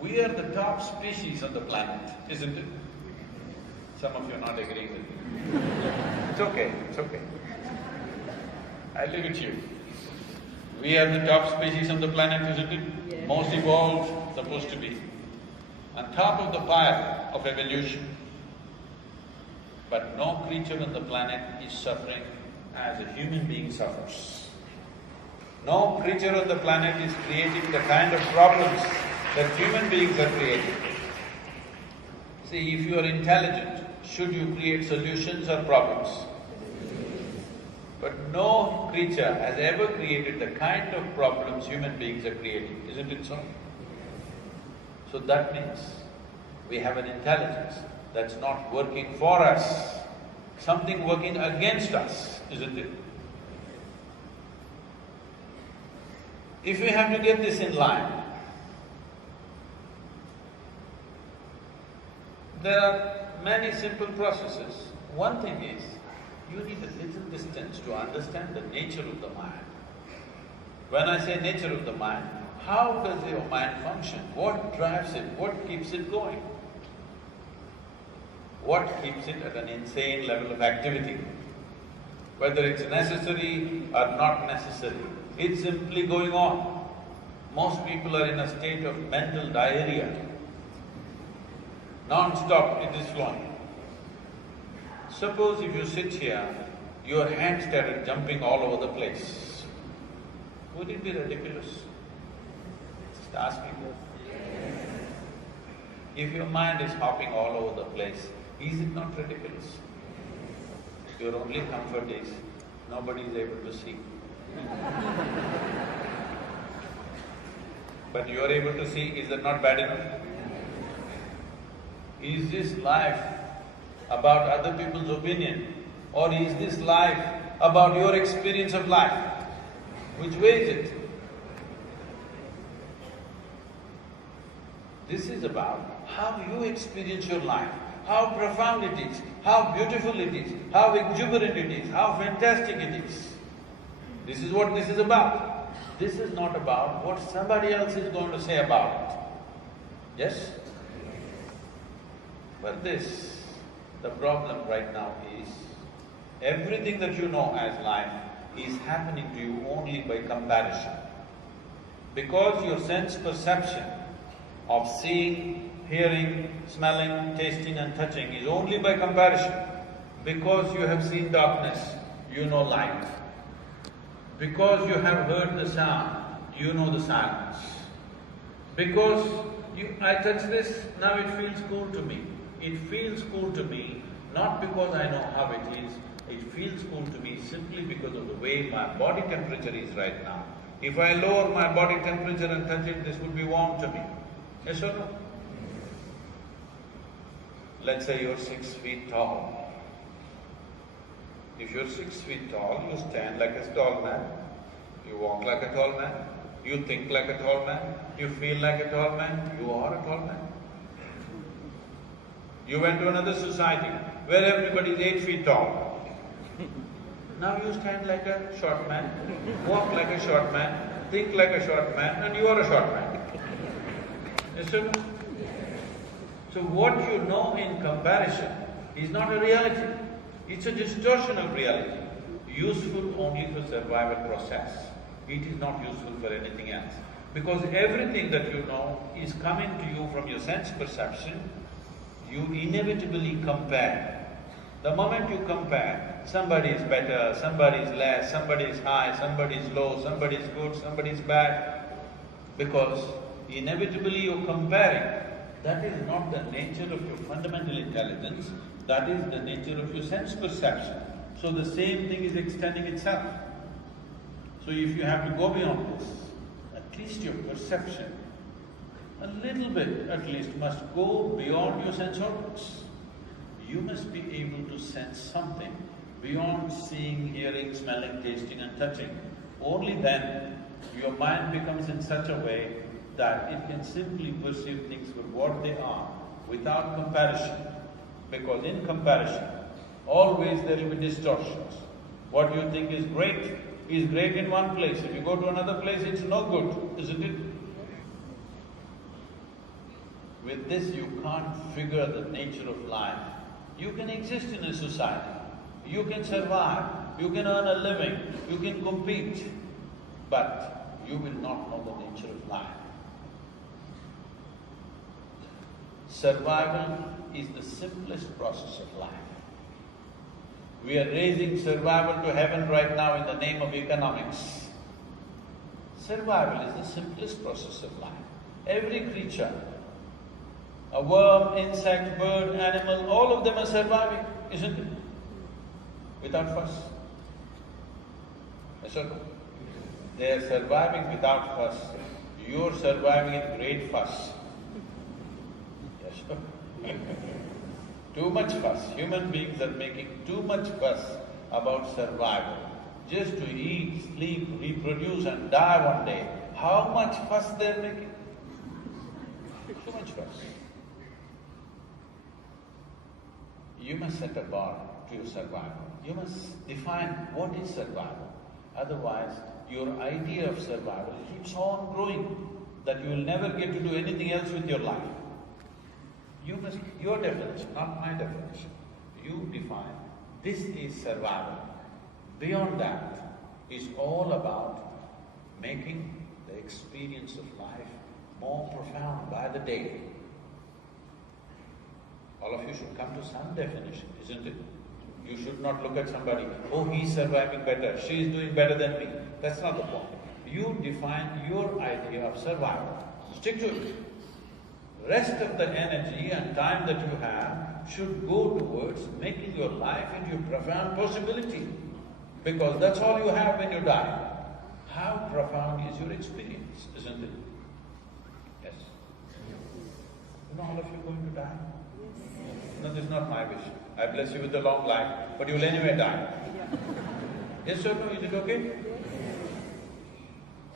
We are the top species on the planet, isn't it? Some of you are not agreeing with me. It's okay, it's okay. I leave it to you. We are the top species on the planet, isn't it? Yeah. Most evolved, supposed to be. On top of the pile of evolution. But no creature on the planet is suffering as a human being suffers. No creature on the planet is creating the kind of problems that human beings are creating. See, if you are intelligent, should you create solutions or problems? But no creature has ever created the kind of problems human beings are creating, isn't it so? So that means we have an intelligence that's not working for us, something working against us, isn't it? If we have to get this in line, there are many simple processes. One thing is, you need a little distance to understand the nature of the mind. When I say nature of the mind, how does your mind function? What drives it? What keeps it going? What keeps it at an insane level of activity? Whether it's necessary or not necessary, it's simply going on. Most people are in a state of mental diarrhea. Non-stop it is flowing. Suppose if you sit here, your hand started jumping all over the place. Would it be ridiculous? Just ask people. If your mind is hopping all over the place, is it not ridiculous? Your only comfort is, nobody is able to see. But you are able to see, is that not bad enough? Is this life about other people's opinion, or is this life about your experience of life? Which way is it? This is about how you experience your life, how profound it is, how beautiful it is, how exuberant it is, how fantastic it is. This is what this is about. This is not about what somebody else is going to say about it. Yes? But this, the problem right now is, everything that you know as life is happening to you only by comparison. Because your sense perception of seeing, hearing, smelling, tasting and touching is only by comparison. Because you have seen darkness, you know light. Because you have heard the sound, you know the silence. Because I touch this, now it feels cool to me. It feels cool to me not because I know how it is, it feels cool to me simply because of the way my body temperature is right now. If I lower my body temperature and touch it, this would be warm to me. Yes or no? Let's say you're 6 feet tall. If you're 6 feet tall, you stand like a tall man, you walk like a tall man, you think like a tall man, you feel like a tall man, you are a tall man. You went to another society where everybody is 8 feet tall. Now you stand like a short man, walk like a short man, think like a short man, and you are a short man. Yes or no? So what you know in comparison is not a reality, it's a distortion of reality, useful only for survival process. It is not useful for anything else. Because everything that you know is coming to you from your sense perception, you inevitably compare. The moment you compare, somebody is better, somebody is less, somebody is high, somebody is low, somebody is good, somebody is bad. Because inevitably you're comparing. That is not the nature of your fundamental intelligence, that is the nature of your sense perception. So the same thing is extending itself. So if you have to go beyond this, at least your perception a little bit at least must go beyond your sense organs. You must be able to sense something beyond seeing, hearing, smelling, tasting and touching. Only then your mind becomes in such a way that it can simply perceive things for what they are without comparison. Because in comparison, always there will be distortions. What you think is great in one place. If you go to another place, it's no good, isn't it? With this, you can't figure the nature of life. You can exist in a society, you can survive, you can earn a living, you can compete, but you will not know the nature of life. Survival is the simplest process of life. We are raising survival to heaven right now in the name of economics. Survival is the simplest process of life. Every creature, a worm, insect, bird, animal, all of them are surviving, isn't it? Without fuss. Yes or no? They are surviving without fuss. You're surviving in great fuss. Yes or no? Too much fuss. Human beings are making too much fuss about survival. Just to eat, sleep, reproduce and die one day. How much fuss they're making? Too much fuss. You must set a bar to your survival. You must define what is survival. Otherwise, your idea of survival keeps on growing, that you will never get to do anything else with your life. You must… your definition, not my definition. You define, this is survival. Beyond that is all about making the experience of life more profound by the day. All of you should come to some definition, isn't it? You should not look at somebody, oh, he's surviving better, she is doing better than me. That's not the point. You define your idea of survival. Stick to it. Rest of the energy and time that you have should go towards making your life into a profound possibility. Because that's all you have when you die. How profound is your experience, isn't it? Yes? You know all of you are going to die? No, this is not my wish. I bless you with a long life, but you will anyway die. Yes or no, is it okay?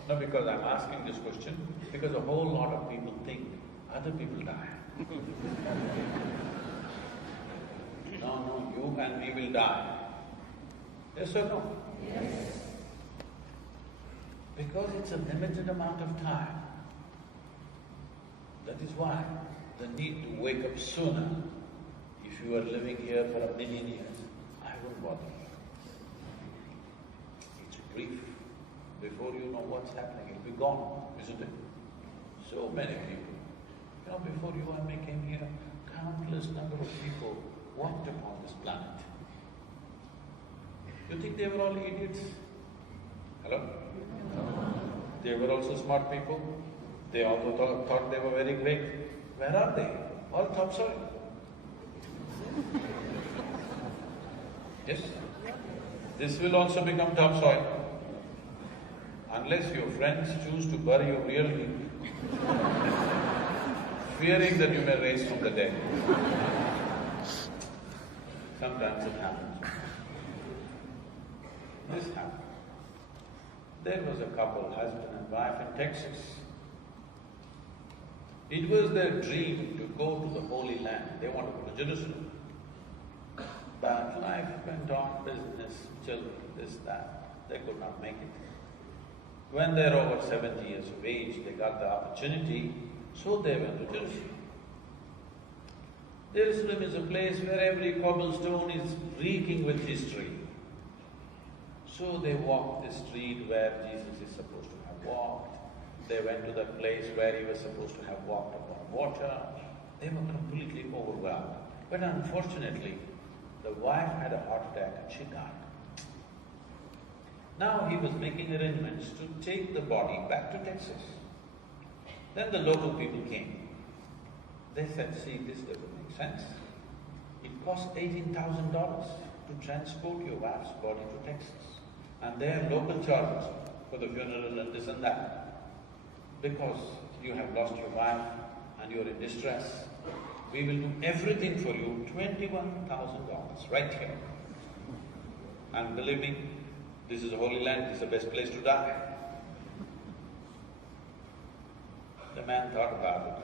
No, because I'm asking this question, because a whole lot of people think other people die. No, you and me will die. Yes or no? Yes. Because it's a limited amount of time. That is why the need to wake up sooner. If you are living here for 1,000,000 years, I won't bother you. It's brief. Before you know what's happening, it'll be gone, isn't it? So many people. You know, before you and me came here, countless number of people walked upon this planet. You think they were all idiots? Hello? They were also smart people. They also thought they were very great. Where are they? All topsoil. Yes? This will also become topsoil. Unless your friends choose to bury you really, fearing that you may rise from the dead. Sometimes it happens. This happened. There was a couple, husband and wife in Texas. It was their dream to go to the Holy Land. They wanted to go to Jerusalem. But life went on, business, children, this, that. They could not make it. When they're over 70 years of age, they got the opportunity, so they went to Jerusalem. Jerusalem is a place where every cobblestone is reeking with history. So they walked the street where Jesus is supposed to have walked. They went to the place where he was supposed to have walked upon water. They were completely overwhelmed. But unfortunately, the wife had a heart attack and she died. Now he was making arrangements to take the body back to Texas. Then the local people came. They said, see, this doesn't make sense. It costs $18,000 to transport your wife's body to Texas. And there are local charges for the funeral and this and that. because you have lost your wife and you're in distress, we will do everything for you, $21,000 right here. And believe me, this is a holy land, this is the best place to die. The man thought about it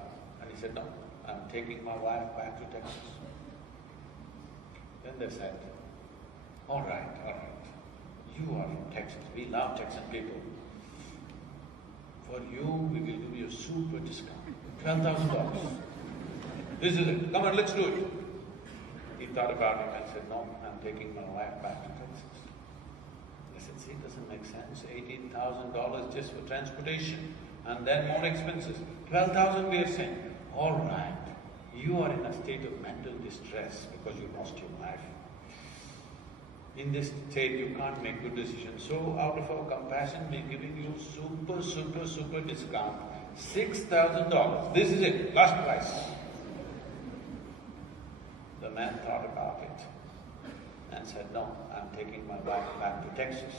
and he said, no, I'm taking my wife back to Texas. Then they said, all right, you are from Texas, we love Texan people. For you, we will give you a super discount, $12,000. This is it, come on, let's do it. He thought about it and said, no, I'm taking my wife back to Texas. I said, see, it doesn't make sense, $18,000 just for transportation and then more expenses. $12,000 we are saying, all right, you are in a state of mental distress because you lost your wife. In this state, you can't make good decisions. So out of our compassion, we're giving you super discount, $6,000. This is it, last price. The man thought about it and said, no, I'm taking my wife back to Texas.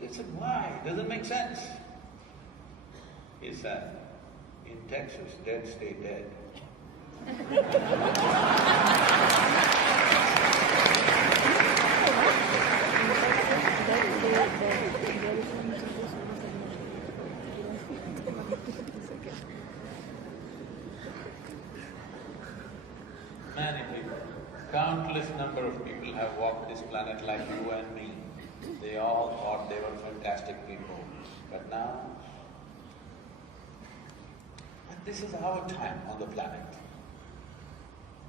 They said, why? It doesn't make sense. He said, in Texas, dead stay dead. Many people, countless number of people have walked this planet like you and me. They all thought they were fantastic people, but now… And this is our time on the planet.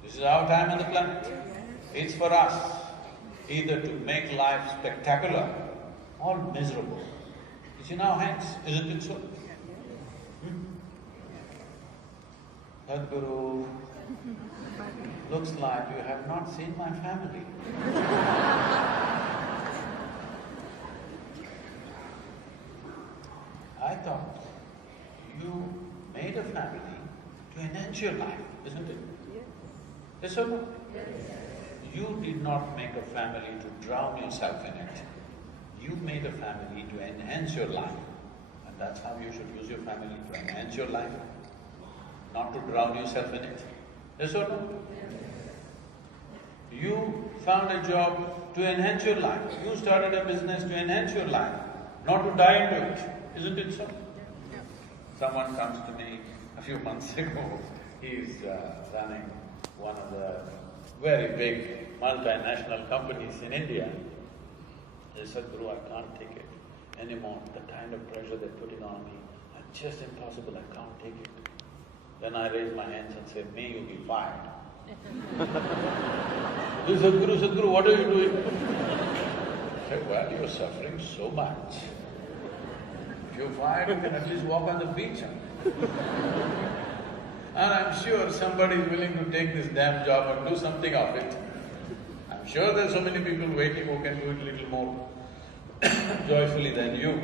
This is our time on the planet. It's for us either to make life spectacular or miserable. It's in our hands, isn't it so? Sadhguru, looks like you have not seen my family. I thought you made a family to enhance your life, isn't it? Yes or no? You did not make a family to drown yourself in it. You made a family to enhance your life. And that's how you should use your family, to enhance your life, not to drown yourself in it. Yes or no? You found a job to enhance your life. You started a business to enhance your life, not to die into it. Isn't it so? Someone comes to me a few months ago, he's running one of the very big multinational companies in India. He said, Sadhguru, I can't take it anymore, the kind of pressure they're putting on me, it's just impossible, I can't take it. Then I raised my hands and said, may you be fired. He said, Sadhguru, what are you doing? I said, well, you're suffering so much. If you're fired, you can at least walk on the beach. And I'm sure somebody is willing to take this damn job and do something of it. I'm sure there's so many people waiting who can do it a little more joyfully than you.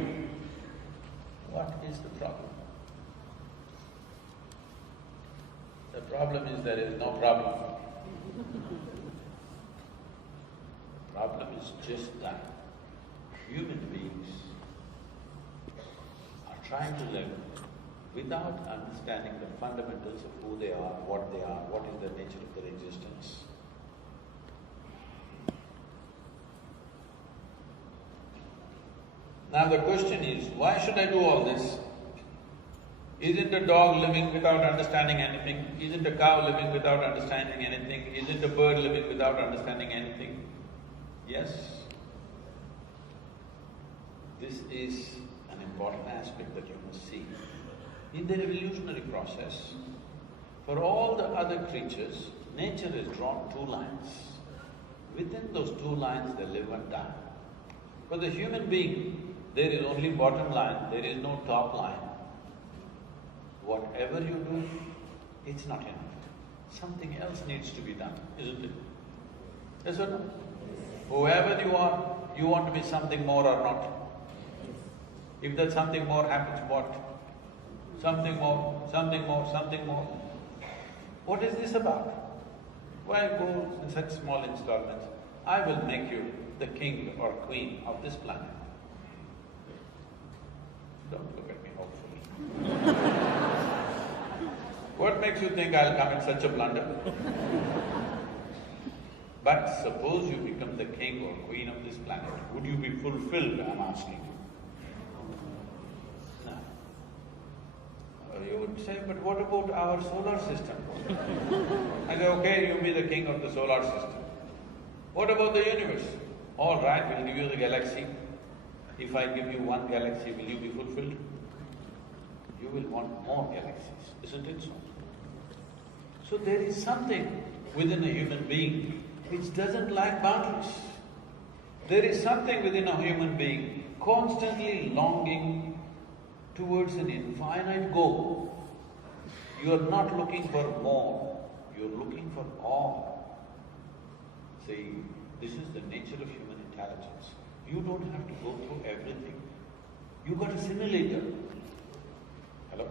What is the problem? The problem is there is no problem. The problem is just that human beings are trying to live without understanding the fundamentals of who they are, what is the nature of their existence. Now the question is, why should I do all this? Isn't a dog living without understanding anything? Isn't a cow living without understanding anything? Isn't a bird living without understanding anything? Yes. This is an important aspect that you must see. In the evolutionary process, for all the other creatures, nature has drawn two lines. Within those two lines, they live and die. For the human being, there is only bottom line, there is no top line. Whatever you do, it's not enough. Something else needs to be done, isn't it? Yes or no? Whoever you are, you want to be something more or not? If that something more happens, what? Something more, something more, something more. What is this about? Why go in such small installments? I will make you the king or queen of this planet. Don't look at me hopefully. What makes you think I'll commit such a blunder? But suppose you become the king or queen of this planet, would you be fulfilled, I'm asking you? No. You would say, but what about our solar system? I say, okay, you be the king of the solar system. What about the universe? All right, we'll give you the galaxy. If I give you one galaxy, will you be fulfilled? You will want more galaxies, isn't it so? So there is something within a human being which doesn't like boundaries. There is something within a human being constantly longing towards an infinite goal. You are not looking for more, you're looking for all. See, this is the nature of human intelligence. You don't have to go through everything. You got a simulator. Hello?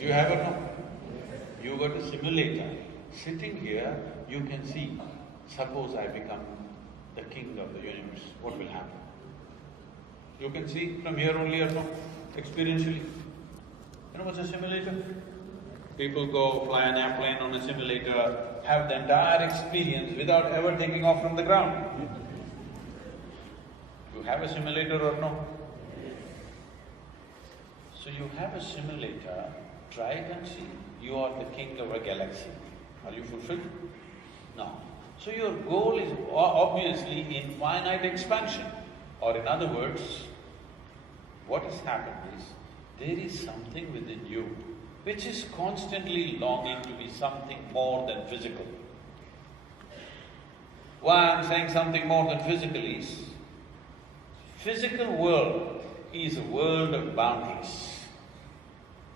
Do you have it now? You got a simulator. Sitting here, you can see, suppose I become the king of the universe, what will happen? You can see from here only or no, experientially. You know what's a simulator? People go fly an airplane on a simulator, have the entire experience without ever taking off from the ground. You have a simulator or no? So you have a simulator, try it and see. You are the king of a galaxy. Are you fulfilled? No. So your goal is obviously infinite expansion. Or in other words, what has happened is, there is something within you which is constantly longing to be something more than physical. Why I'm saying something more than physical is, physical world is a world of boundaries.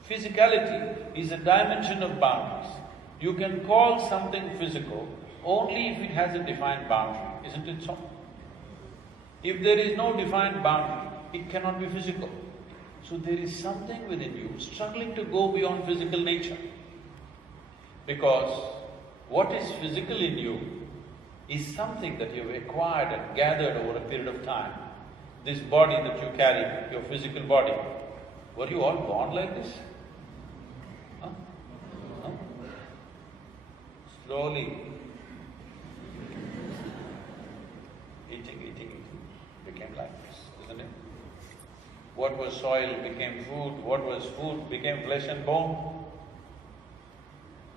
Physicality is a dimension of boundaries. You can call something physical only if it has a defined boundary, isn't it so? If there is no defined boundary, it cannot be physical. So there is something within you struggling to go beyond physical nature. Because what is physical in you is something that you've acquired and gathered over a period of time. This body that you carry, your physical body, were you all born like this? Huh? Huh? Slowly, eating, became like this, isn't it? What was soil became food, what was food became flesh and bone.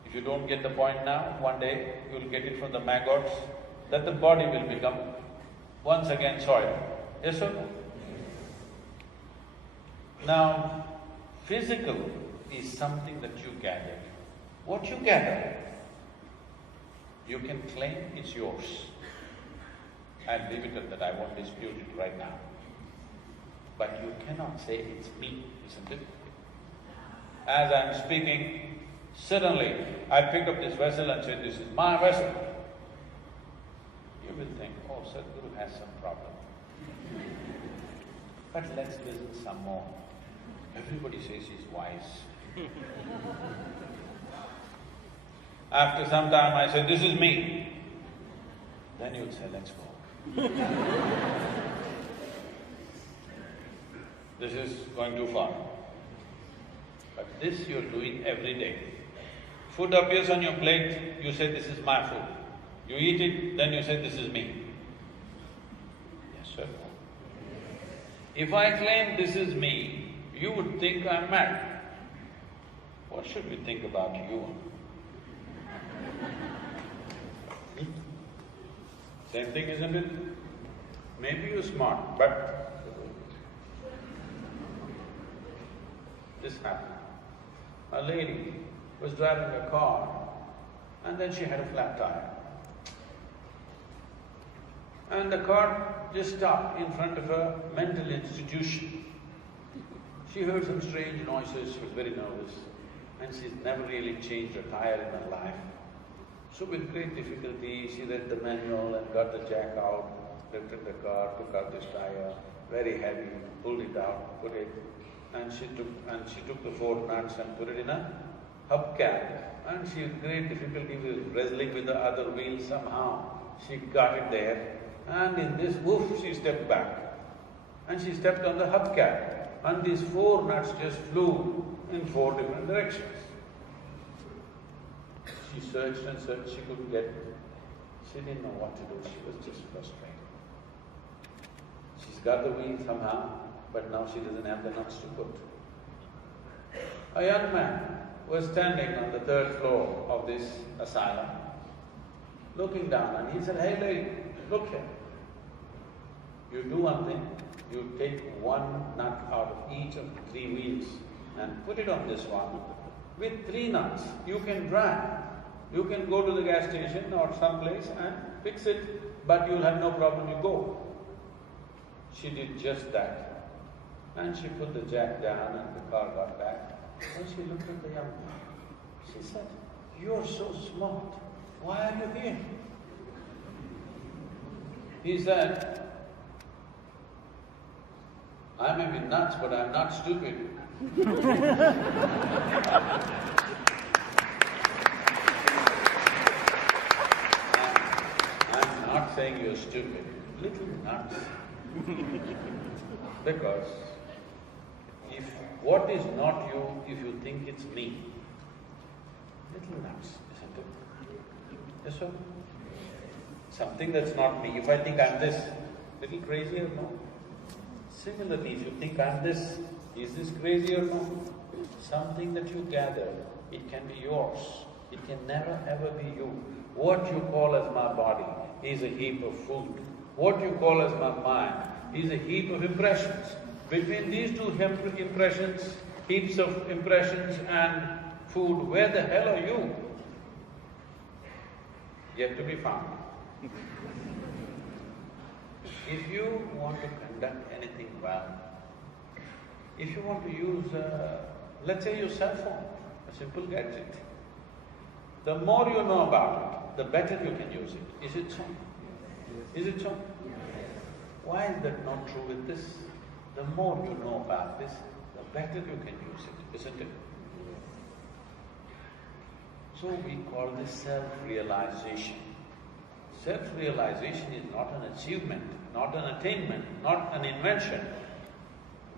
If you don't get the point now, one day you'll get it from the maggots, that the body will become once again soil. Yes or no? Now, physical is something that you gather. What you gather, you can claim it's yours. I'll leave it at that, I won't dispute it right now. But you cannot say it's me, isn't it? As I'm speaking, suddenly I pick up this vessel and say, this is my vessel. You will think, oh, Sadhguru has some problem. But let's listen some more. Everybody says he's wise. After some time I say, this is me. Then you'll say, let's go. This is going too far. But this you're doing every day. Food appears on your plate, you say, this is my food. You eat it, then you say, this is me. Yes, sir. If I claim this is me, you would think I'm mad. What should we think about you? Same thing, isn't it? Maybe you're smart, but this happened. A lady was driving a car and then she had a flat tire. And the car just stopped in front of a mental institution. She heard some strange noises, she was very nervous, and she's never really changed a tire in her life. So with great difficulty, she read the manual and got the jack out, lifted the car, took out this tire, very heavy, pulled it out, put it, and she took the four nuts and put it in a hubcap. And she with great difficulty was wrestling with the other wheel somehow. She got it there, and in this woof, she stepped back. And she stepped on the hubcap, and these four nuts just flew in four different directions. She searched and searched, she couldn't get… She didn't know what to do, she was just frustrated. She's got the wheel somehow, but now she doesn't have the nuts to put. A young man was standing on the third floor of this asylum, looking down, and he said, "Hey lady, look here. You do one thing, you take one nut out of each of the three wheels and put it on this one. With three nuts, you can drive. You can go to the gas station or someplace and fix it, but you'll have no problem, you go." She did just that. And she put the jack down and the car got back. And she looked at the young man. She said, "You're so smart. Why are you here?" He said, "I may be nuts, but I'm not stupid." I'm not saying you're stupid, little nuts. Because if what is not you, if you think it's me, little nuts, isn't it? Yes, sir? Something that's not me, if I think I'm this, little crazy or no? Similarly, if you think I'm this, is this crazy or no? Something that you gather, it can be yours, it can never ever be you. What you call as my body is a heap of food. What you call as my mind is a heap of impressions. Between these two impressions, heaps of impressions and food, where the hell are you? Yet to be found. If you want to conduct anything well, if you want to use, let's say your cell phone, a simple gadget, the more you know about it, the better you can use it. Is it so? Is it so? Why is that not true with this? The more you know about this, the better you can use it, isn't it? So we call this self-realization. Self-realization is not an achievement, not an attainment, not an invention.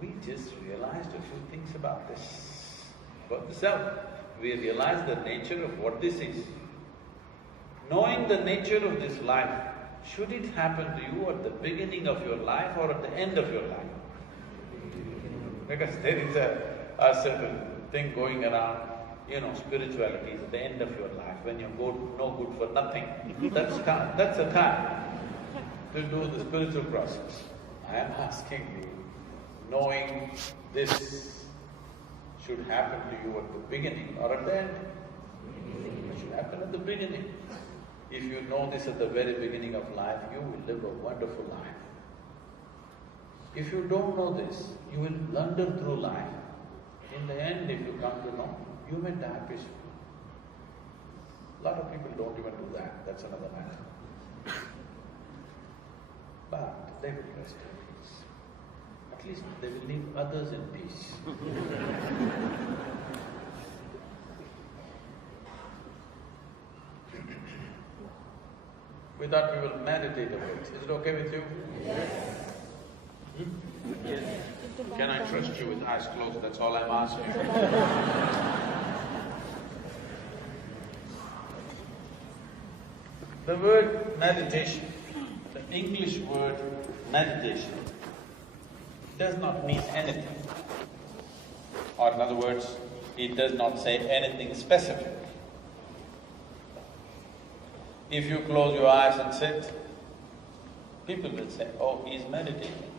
We just realized a few things about this, about the self. We realized the nature of what this is. Knowing the nature of this life, should it happen to you at the beginning of your life or at the end of your life? Because there is a certain thing going around, spirituality is at the end of your life, when you're no good for nothing. That's the time to do the spiritual process. I am asking you, knowing this should happen to you at the beginning or at the end? It should happen at the beginning. If you know this at the very beginning of life, you will live a wonderful life. If you don't know this, you will blunder through life. In the end, if you come to know, you may die peacefully. A lot of people don't even do that, that's another matter. But they will rest in peace. At least they will leave others in peace. We thought we will meditate a bit. Is it okay with you? Yes. Yes. Can I trust you with eyes closed? That's all I'm asking. The word meditation, the English word meditation, does not mean anything. Or in other words, it does not say anything specific. If you close your eyes and sit, people will say, "Oh, he's meditating."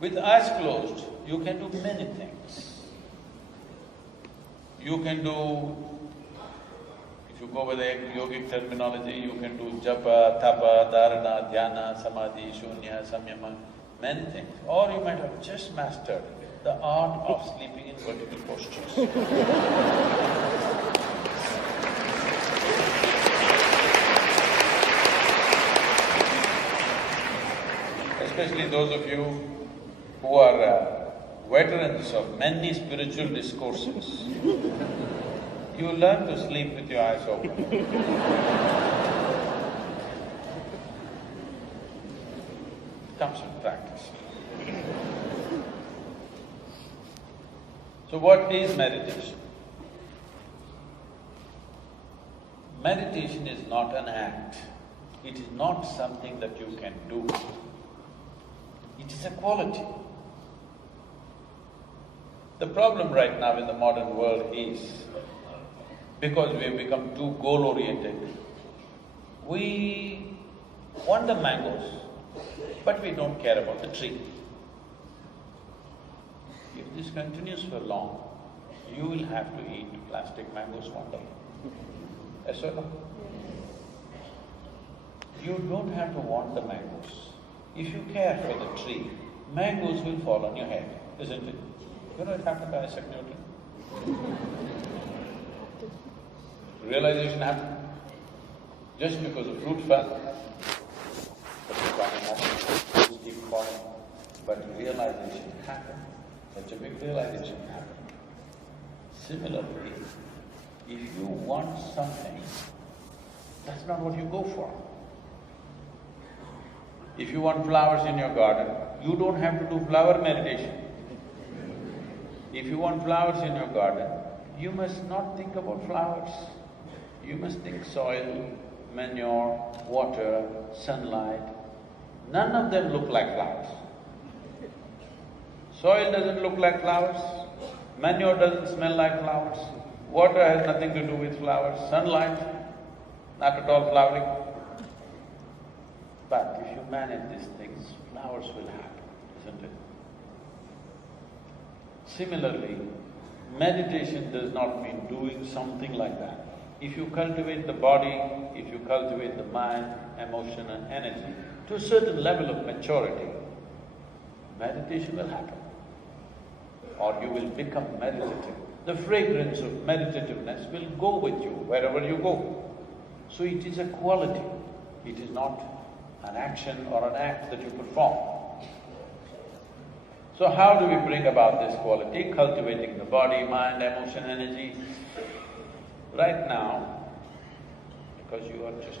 With eyes closed, you can do many things. You can do, if you go with the yogic terminology, you can do japa, tapa, dharana, dhyana, samadhi, shunya, samyama, many things. Or you might have just mastered the art of sleeping in vertical postures. Especially those of you who are veterans of many spiritual discourses, you learn to sleep with your eyes open. Comes with practice. So what is meditation? meditation is not an act. It is not something that you can do. It is a quality. The problem right now in the modern world is, because we have become too goal-oriented, we want the mangoes, but we don't care about the tree. If this continues for long, you will have to eat plastic mangoes one day. Yes or no? You don't have to want the mangoes. If you care for the tree, mangoes will fall on your head, isn't it? You know it happened to Isaac Newton? Realization happened. Just because the fruit fell, but the farming happened, fruits keep falling, but realization happened. Such a big realization happened. Similarly, if you want something, that's not what you go for. If you want flowers in your garden, you don't have to do flower meditation. If you want flowers in your garden, you must not think about flowers. You must think soil, manure, water, sunlight. None of them look like flowers. Soil doesn't look like flowers, manure doesn't smell like flowers, water has nothing to do with flowers, sunlight, not at all flowering. But if you manage these things, flowers will happen, isn't it? Similarly, meditation does not mean doing something like that. If you cultivate the body, if you cultivate the mind, emotion and energy to a certain level of maturity, meditation will happen. Or you will become meditative. The fragrance of meditativeness will go with you wherever you go. So it is a quality, it is not an action or an act that you perform. So how do we bring about this quality? Cultivating the body, mind, emotion, energy. Right now, because you are just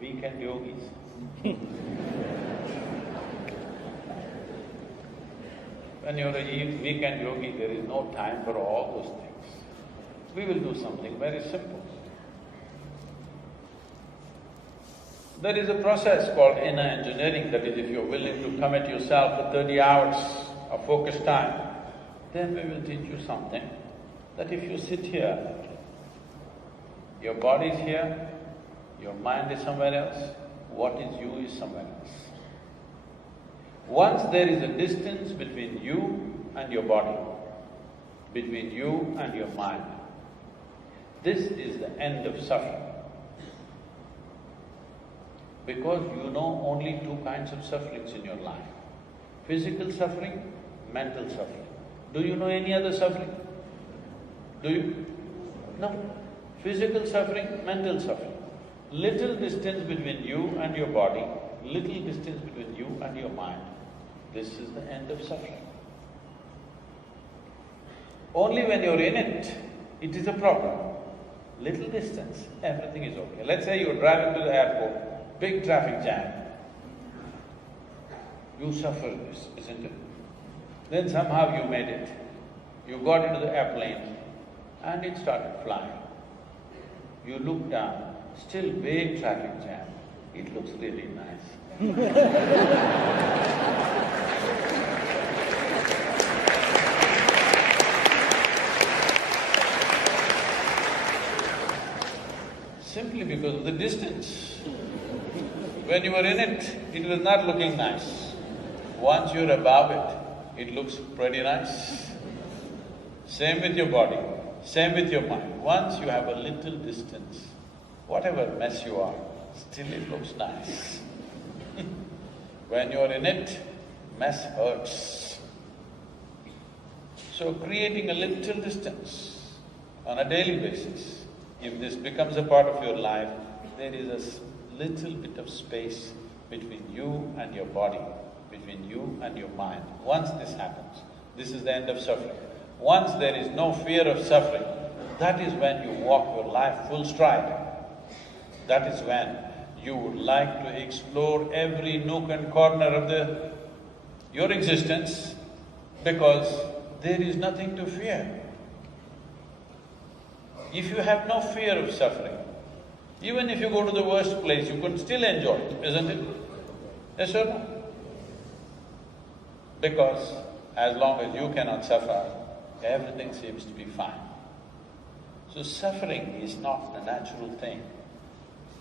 weekend yogis, when you're a weekend yogi, there is no time for all those things. We will do something very simple. There is a process called inner engineering, that is, if you're willing to commit yourself for 30 hours of focused time, then we will teach you something, that if you sit here, your body is here, your mind is somewhere else, what is you is somewhere else. Once there is a distance between you and your body, between you and your mind, this is the end of suffering. Because you know only two kinds of sufferings in your life, physical suffering, mental suffering. Do you know any other suffering? Do you? No. Physical suffering, mental suffering. Little distance between you and your body, little distance between you and your mind. This is the end of suffering. Only when you're in it, it is a problem. Little distance, everything is okay. Let's say you're driving to the airport, big traffic jam. You suffer this, isn't it? Then somehow you made it. You got into the airplane and it started flying. You look down, still big traffic jam. It looks really nice. Simply because of the distance. When you were in it, it was not looking nice. Once you're above it, it looks pretty nice. Same with your body, same with your mind. Once you have a little distance, whatever mess you are, still it looks nice. When you're in it, mess hurts. So creating a little distance on a daily basis, if this becomes a part of your life, there is a little bit of space between you and your body, between you and your mind. Once this happens, this is the end of suffering. Once there is no fear of suffering, that is when you walk your life full stride. That is when you would like to explore every nook and corner of your existence, because there is nothing to fear. if you have no fear of suffering, even if you go to the worst place, you can still enjoy it, isn't it? Yes or no? Because as long as you cannot suffer, everything seems to be fine. So suffering is not a natural thing.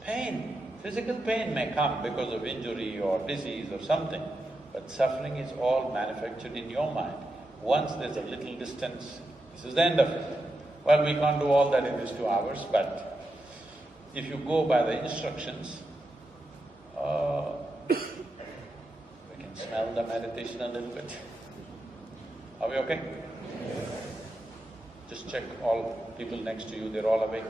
Pain, physical pain may come because of injury or disease or something, but suffering is all manufactured in your mind. Once there's a little distance, this is the end of it. Well, we can't do all that in these 2 hours, but if you go by the instructions, we can smell the meditation a little bit. Are we okay? Just check all people next to you, they're all awake.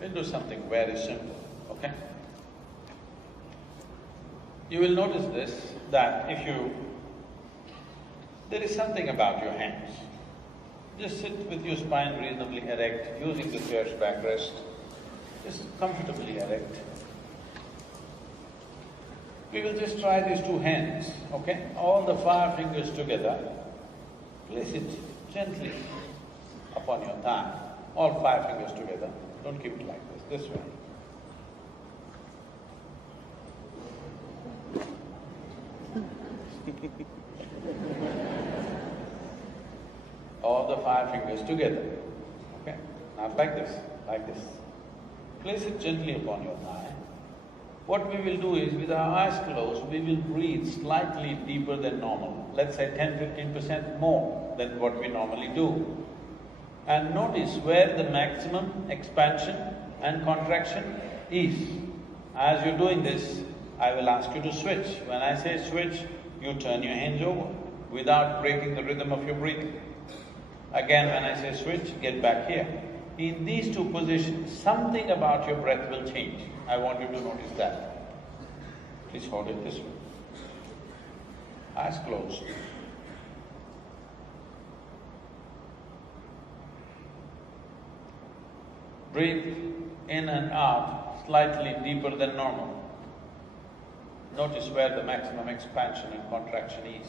We'll do something very simple, okay? You will notice this, that if you… there is something about your hands. Just sit with your spine reasonably erect, using the chair's backrest, just comfortably erect. We will just try these 2 hands, okay? All the 5 fingers together, place it gently upon your thigh, all 5 fingers together. Don't keep it like this way. All the 5 fingers together, okay? Not like this, like this. Place it gently upon your thigh. What we will do is, with our eyes closed, we will breathe slightly deeper than normal, let's say 10–15% more than what we normally do. And notice where the maximum expansion and contraction is. As you're doing this, I will ask you to switch. When I say switch, you turn your hands over without breaking the rhythm of your breathing. Again, when I say switch, get back here. In these 2 positions, something about your breath will change. I want you to notice that. Please hold it this way. Eyes closed. Breathe in and out slightly deeper than normal. Notice where the maximum expansion and contraction is.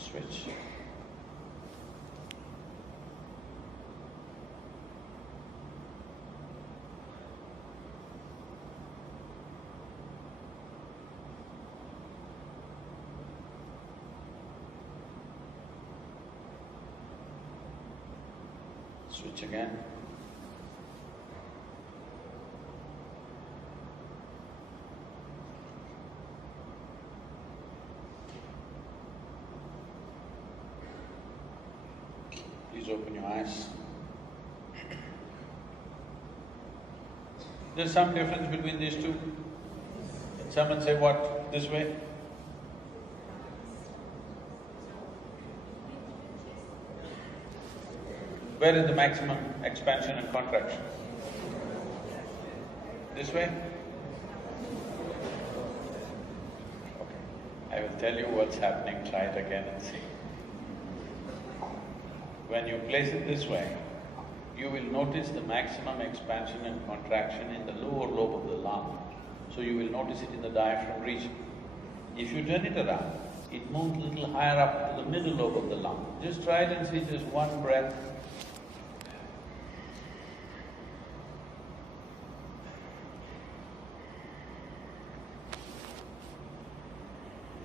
Switch. Switch again. Please open your eyes. There's some difference between these 2. Can someone say what, this way? Where is the maximum expansion and contraction? This way? Okay, I will tell you what's happening, try it again and see. When you place it this way, you will notice the maximum expansion and contraction in the lower lobe of the lung. So you will notice it in the diaphragm region. If you turn it around, it moves a little higher up to the middle lobe of the lung. Just try it and see, just 1 breath.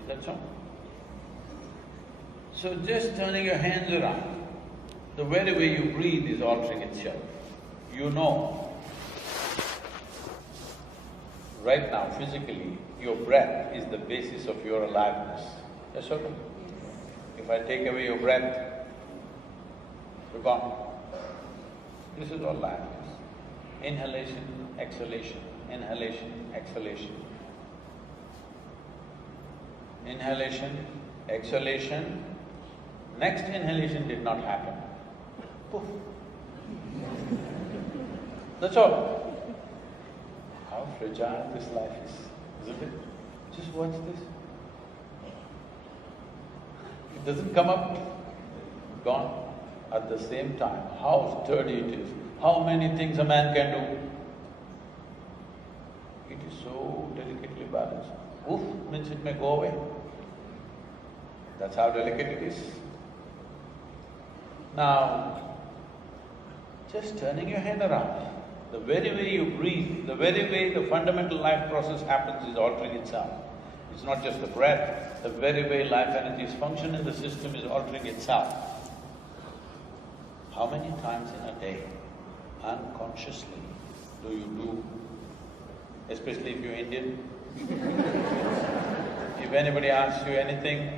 That's all. So just turning your hands around, the very way you breathe is altering itself. You know, right now physically, your breath is the basis of your aliveness. Yes or no? If I take away your breath, you're gone. This is all aliveness. Inhalation, exhalation, inhalation, exhalation. Inhalation, exhalation, next inhalation did not happen. Poof. That's all. How fragile this life is, isn't it? Just watch this. It doesn't come up, gone. At the same time, how sturdy it is, how many things a man can do. It is so delicately balanced. Oof means it may go away. That's how delicate it is. Now, just turning your head around, the very way you breathe, the very way the fundamental life process happens is altering itself. It's not just the breath, the very way life energies function in the system is altering itself. How many times in a day, unconsciously, do you do, especially if you're Indian? If anybody asks you anything,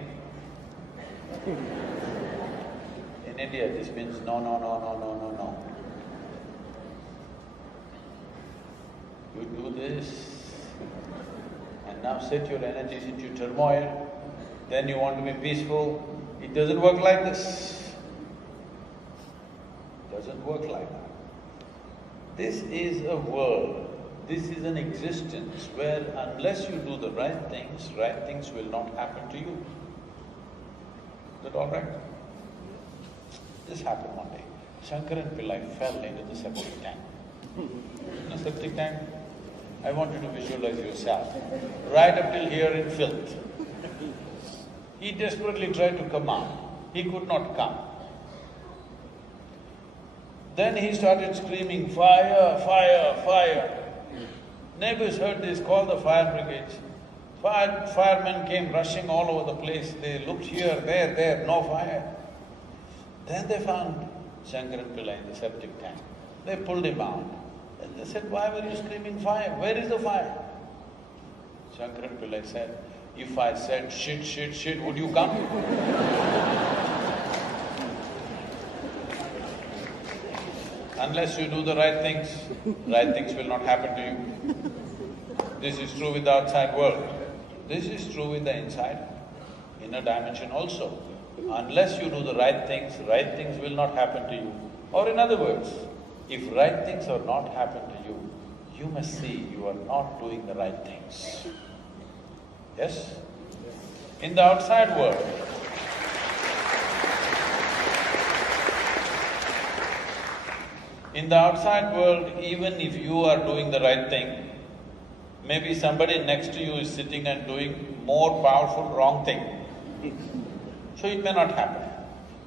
in India this means no, no, no, no, no, no, no. You do this, and now set your energies into turmoil, then you want to be peaceful. It doesn't work like this. Doesn't work like that. This is a world, this is an existence where unless you do the right things will not happen to you. Is that all right? This happened one day. Shankaran Pillai fell into the septic tank. In a septic tank, I want you to visualize yourself, right up till here in filth. He desperately tried to come out, he could not come. Then he started screaming, fire, fire, fire. Neighbors heard this, called the fire brigades. Firemen came rushing all over the place, they looked here, there, no fire. Then they found Shankaran Pillai in the septic tank. They pulled him out. And they said, why were you screaming fire? Where is the fire? Shankaran Pillai said, if I said shit, would you come? Unless you do the right things will not happen to you. This is true with the outside world. This is true with the inside, inner dimension also. Unless you do the right things will not happen to you. Or in other words, if right things are not happen to you, you must see you are not doing the right things. Yes? In the outside world, even if you are doing the right thing, maybe somebody next to you is sitting and doing more powerful wrong thing. So it may not happen.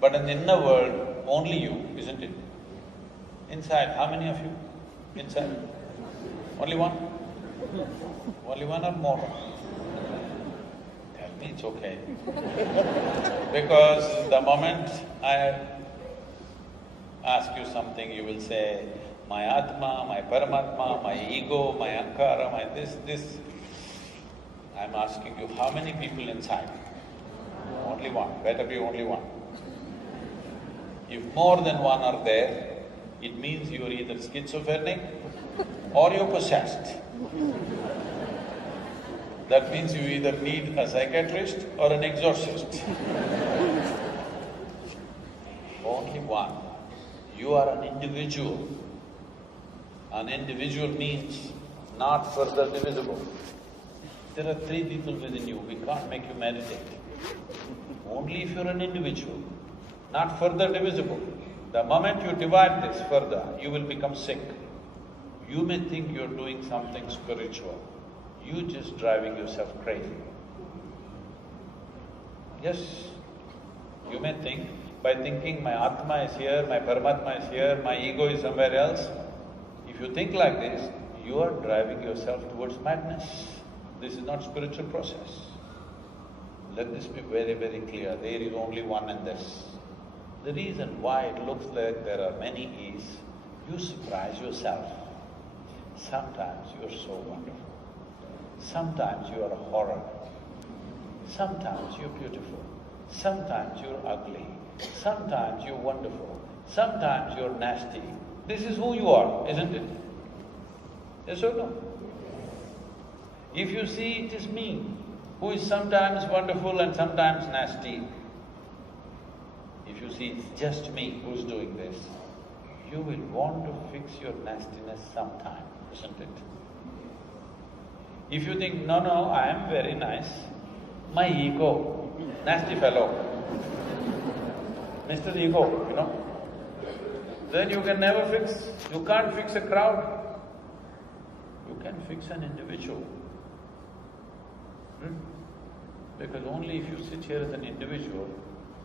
But in the inner world, only you, isn't it? Inside, how many of you? Inside? Only one? Only one or more? Tell me it's okay. Because the moment I ask you something, you will say, my Atma, my Paramatma, my ego, my Ankara, my this. I'm asking you, how many people inside? Only one, better be only one. If more than one are there, it means you're either schizophrenic or you're possessed. That means you either need a psychiatrist or an exorcist. Only one. You are an individual. An individual means not further divisible. There are three people within you, we can't make you meditate. Only if you're an individual, not further divisible. The moment you divide this further, you will become sick. You may think you're doing something spiritual, you're just driving yourself crazy. Yes, you may think, by thinking my Atma is here, my Paramatma is here, my ego is somewhere else, if you think like this, you are driving yourself towards madness. This is not spiritual process. Let this be very, very clear, there is only one in this. The reason why it looks like there are many is, you surprise yourself. Sometimes you are so wonderful. Sometimes you are a horror. Sometimes you're beautiful. Sometimes you're ugly. Sometimes you're wonderful. Sometimes you're nasty. This is who you are, isn't it? Yes or no? If you see it is me, who is sometimes wonderful and sometimes nasty, if you see it's just me who's doing this, you will want to fix your nastiness sometime, isn't it? If you think, no, no, I am very nice, my ego, nasty fellow, Mr. Ego, you know, then you can never fix, you can't fix a crowd, you can fix an individual. Because only if you sit here as an individual,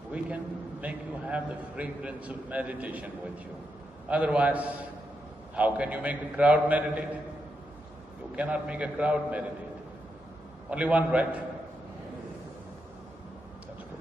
we can make you have the fragrance of meditation with you. Otherwise, how can you make a crowd meditate? You cannot make a crowd meditate. Only one, right? That's good.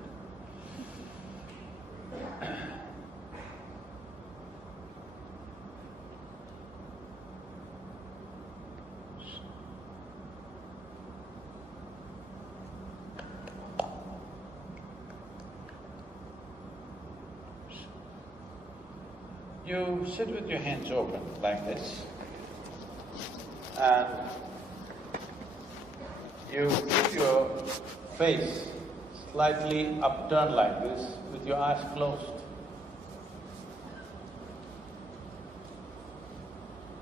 You sit with your hands open like this and you keep your face slightly upturned like this with your eyes closed.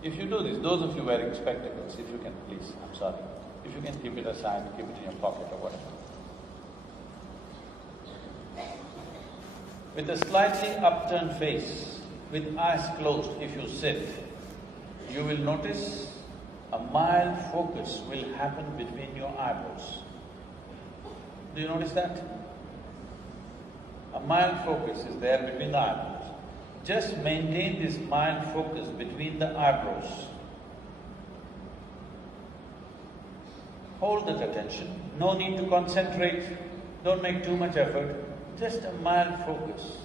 If you do this, those of you wearing spectacles, if you can please, I'm sorry, if you can keep it aside, keep it in your pocket or whatever. With a slightly upturned face, with eyes closed, if you sit, you will notice a mild focus will happen between your eyebrows. Do you notice that? A mild focus is there between the eyebrows. Just maintain this mild focus between the eyebrows. Hold that attention, no need to concentrate, don't make too much effort, just a mild focus.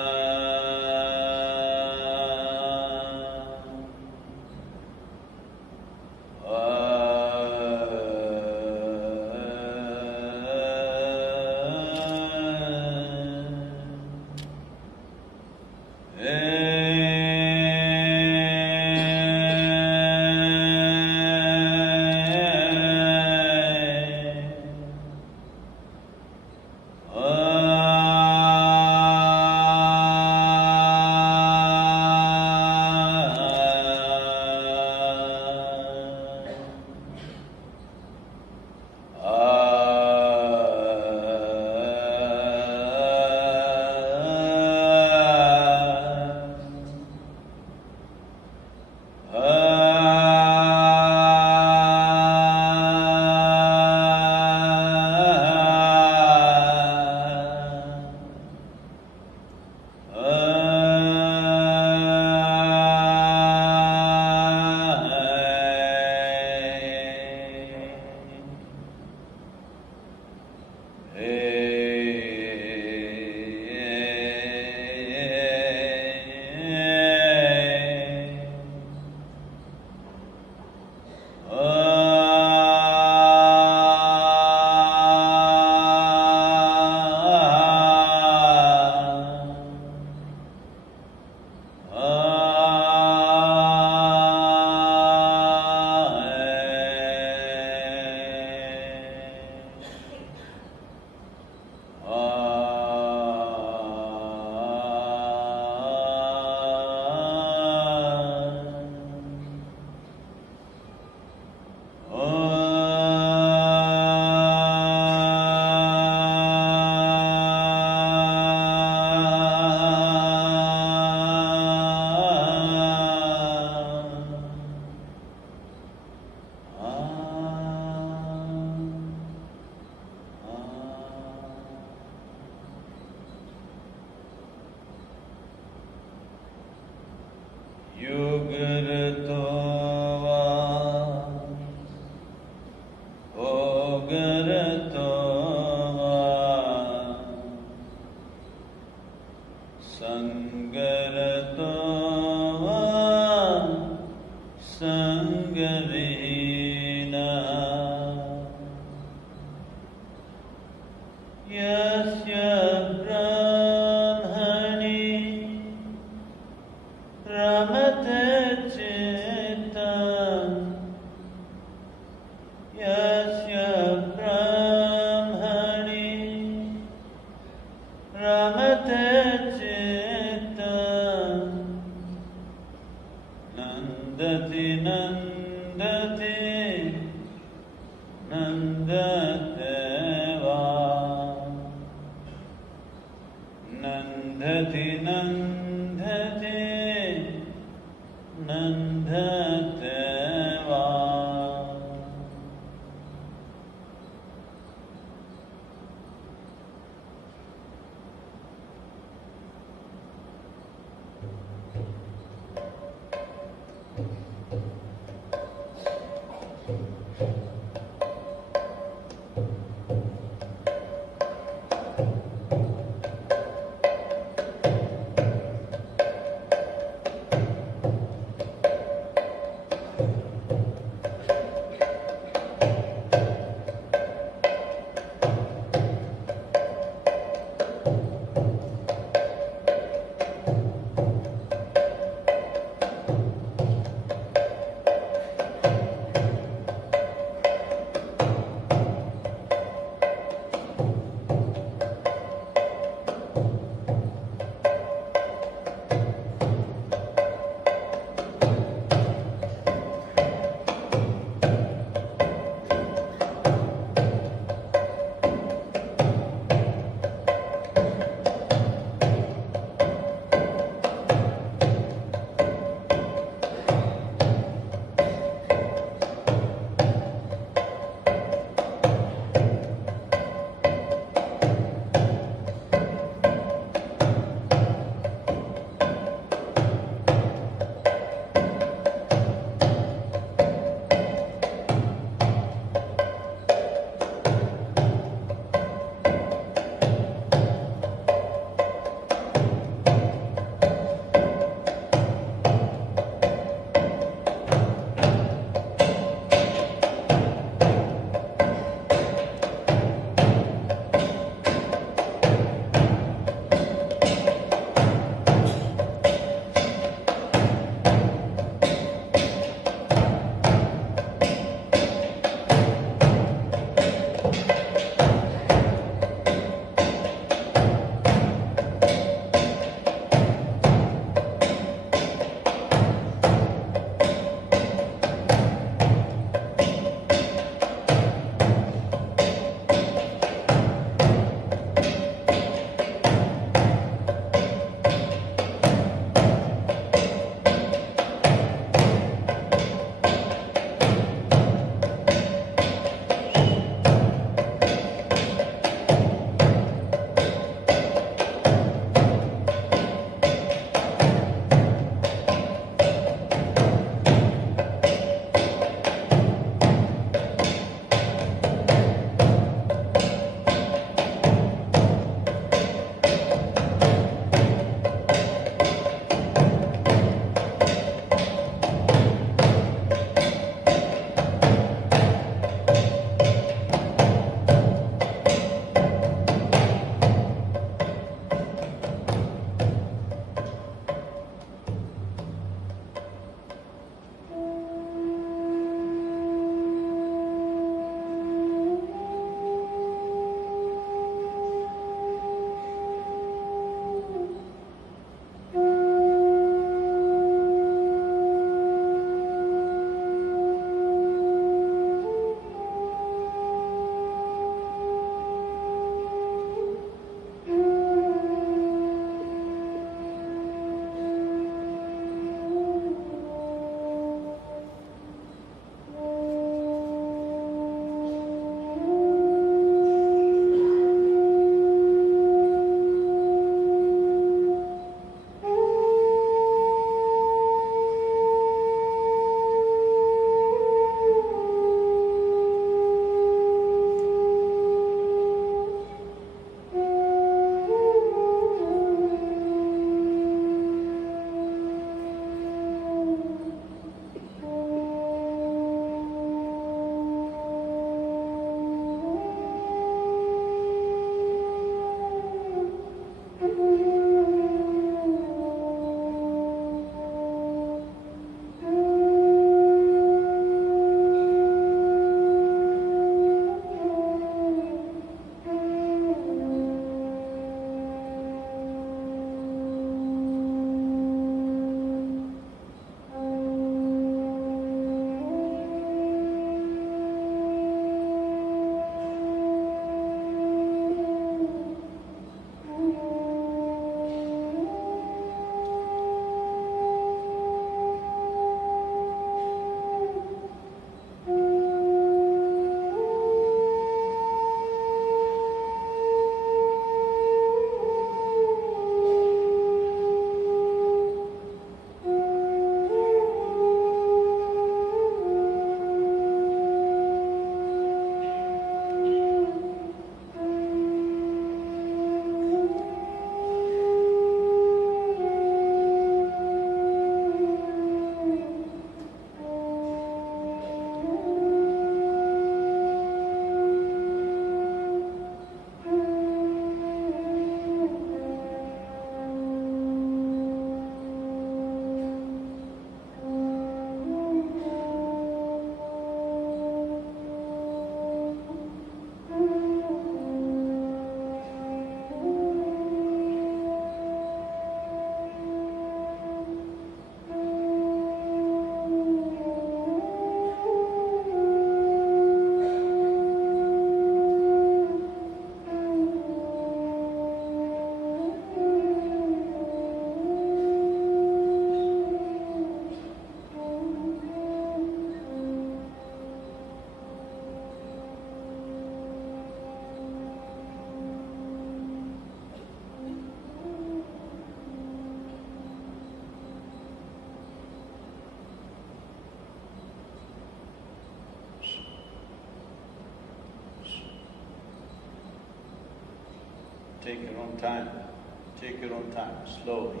take your own time, slowly,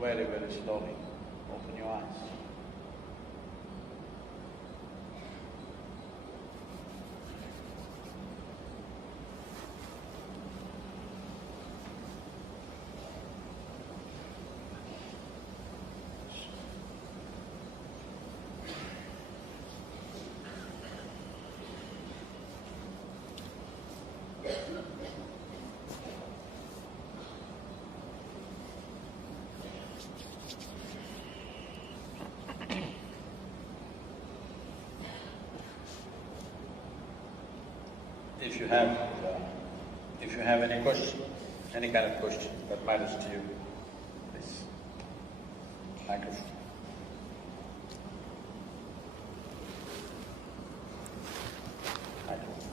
very, very slowly, open your eyes. If you have any question, any kind of question that matters to you, please, microphone. Microphone.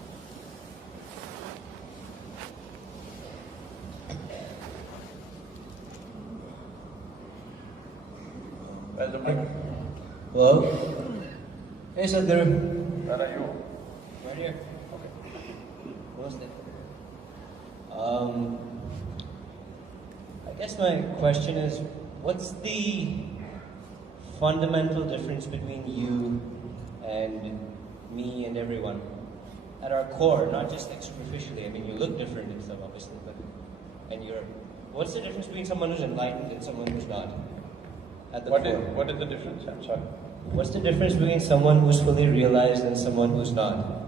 Where's the microphone? Hello? Hey Sadhguru. Where are you? Right here. Okay. Namaste. I guess my question is, what's the fundamental difference between you and me and everyone? At our core, not just like superficially. I mean, you look different and stuff, obviously, but… what's the difference between someone who's enlightened and someone who's not? At the core. What is the difference? I'm sorry. What's the difference between someone who's fully realized and someone who's not?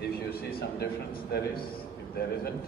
If you see some difference, there is. If there isn't,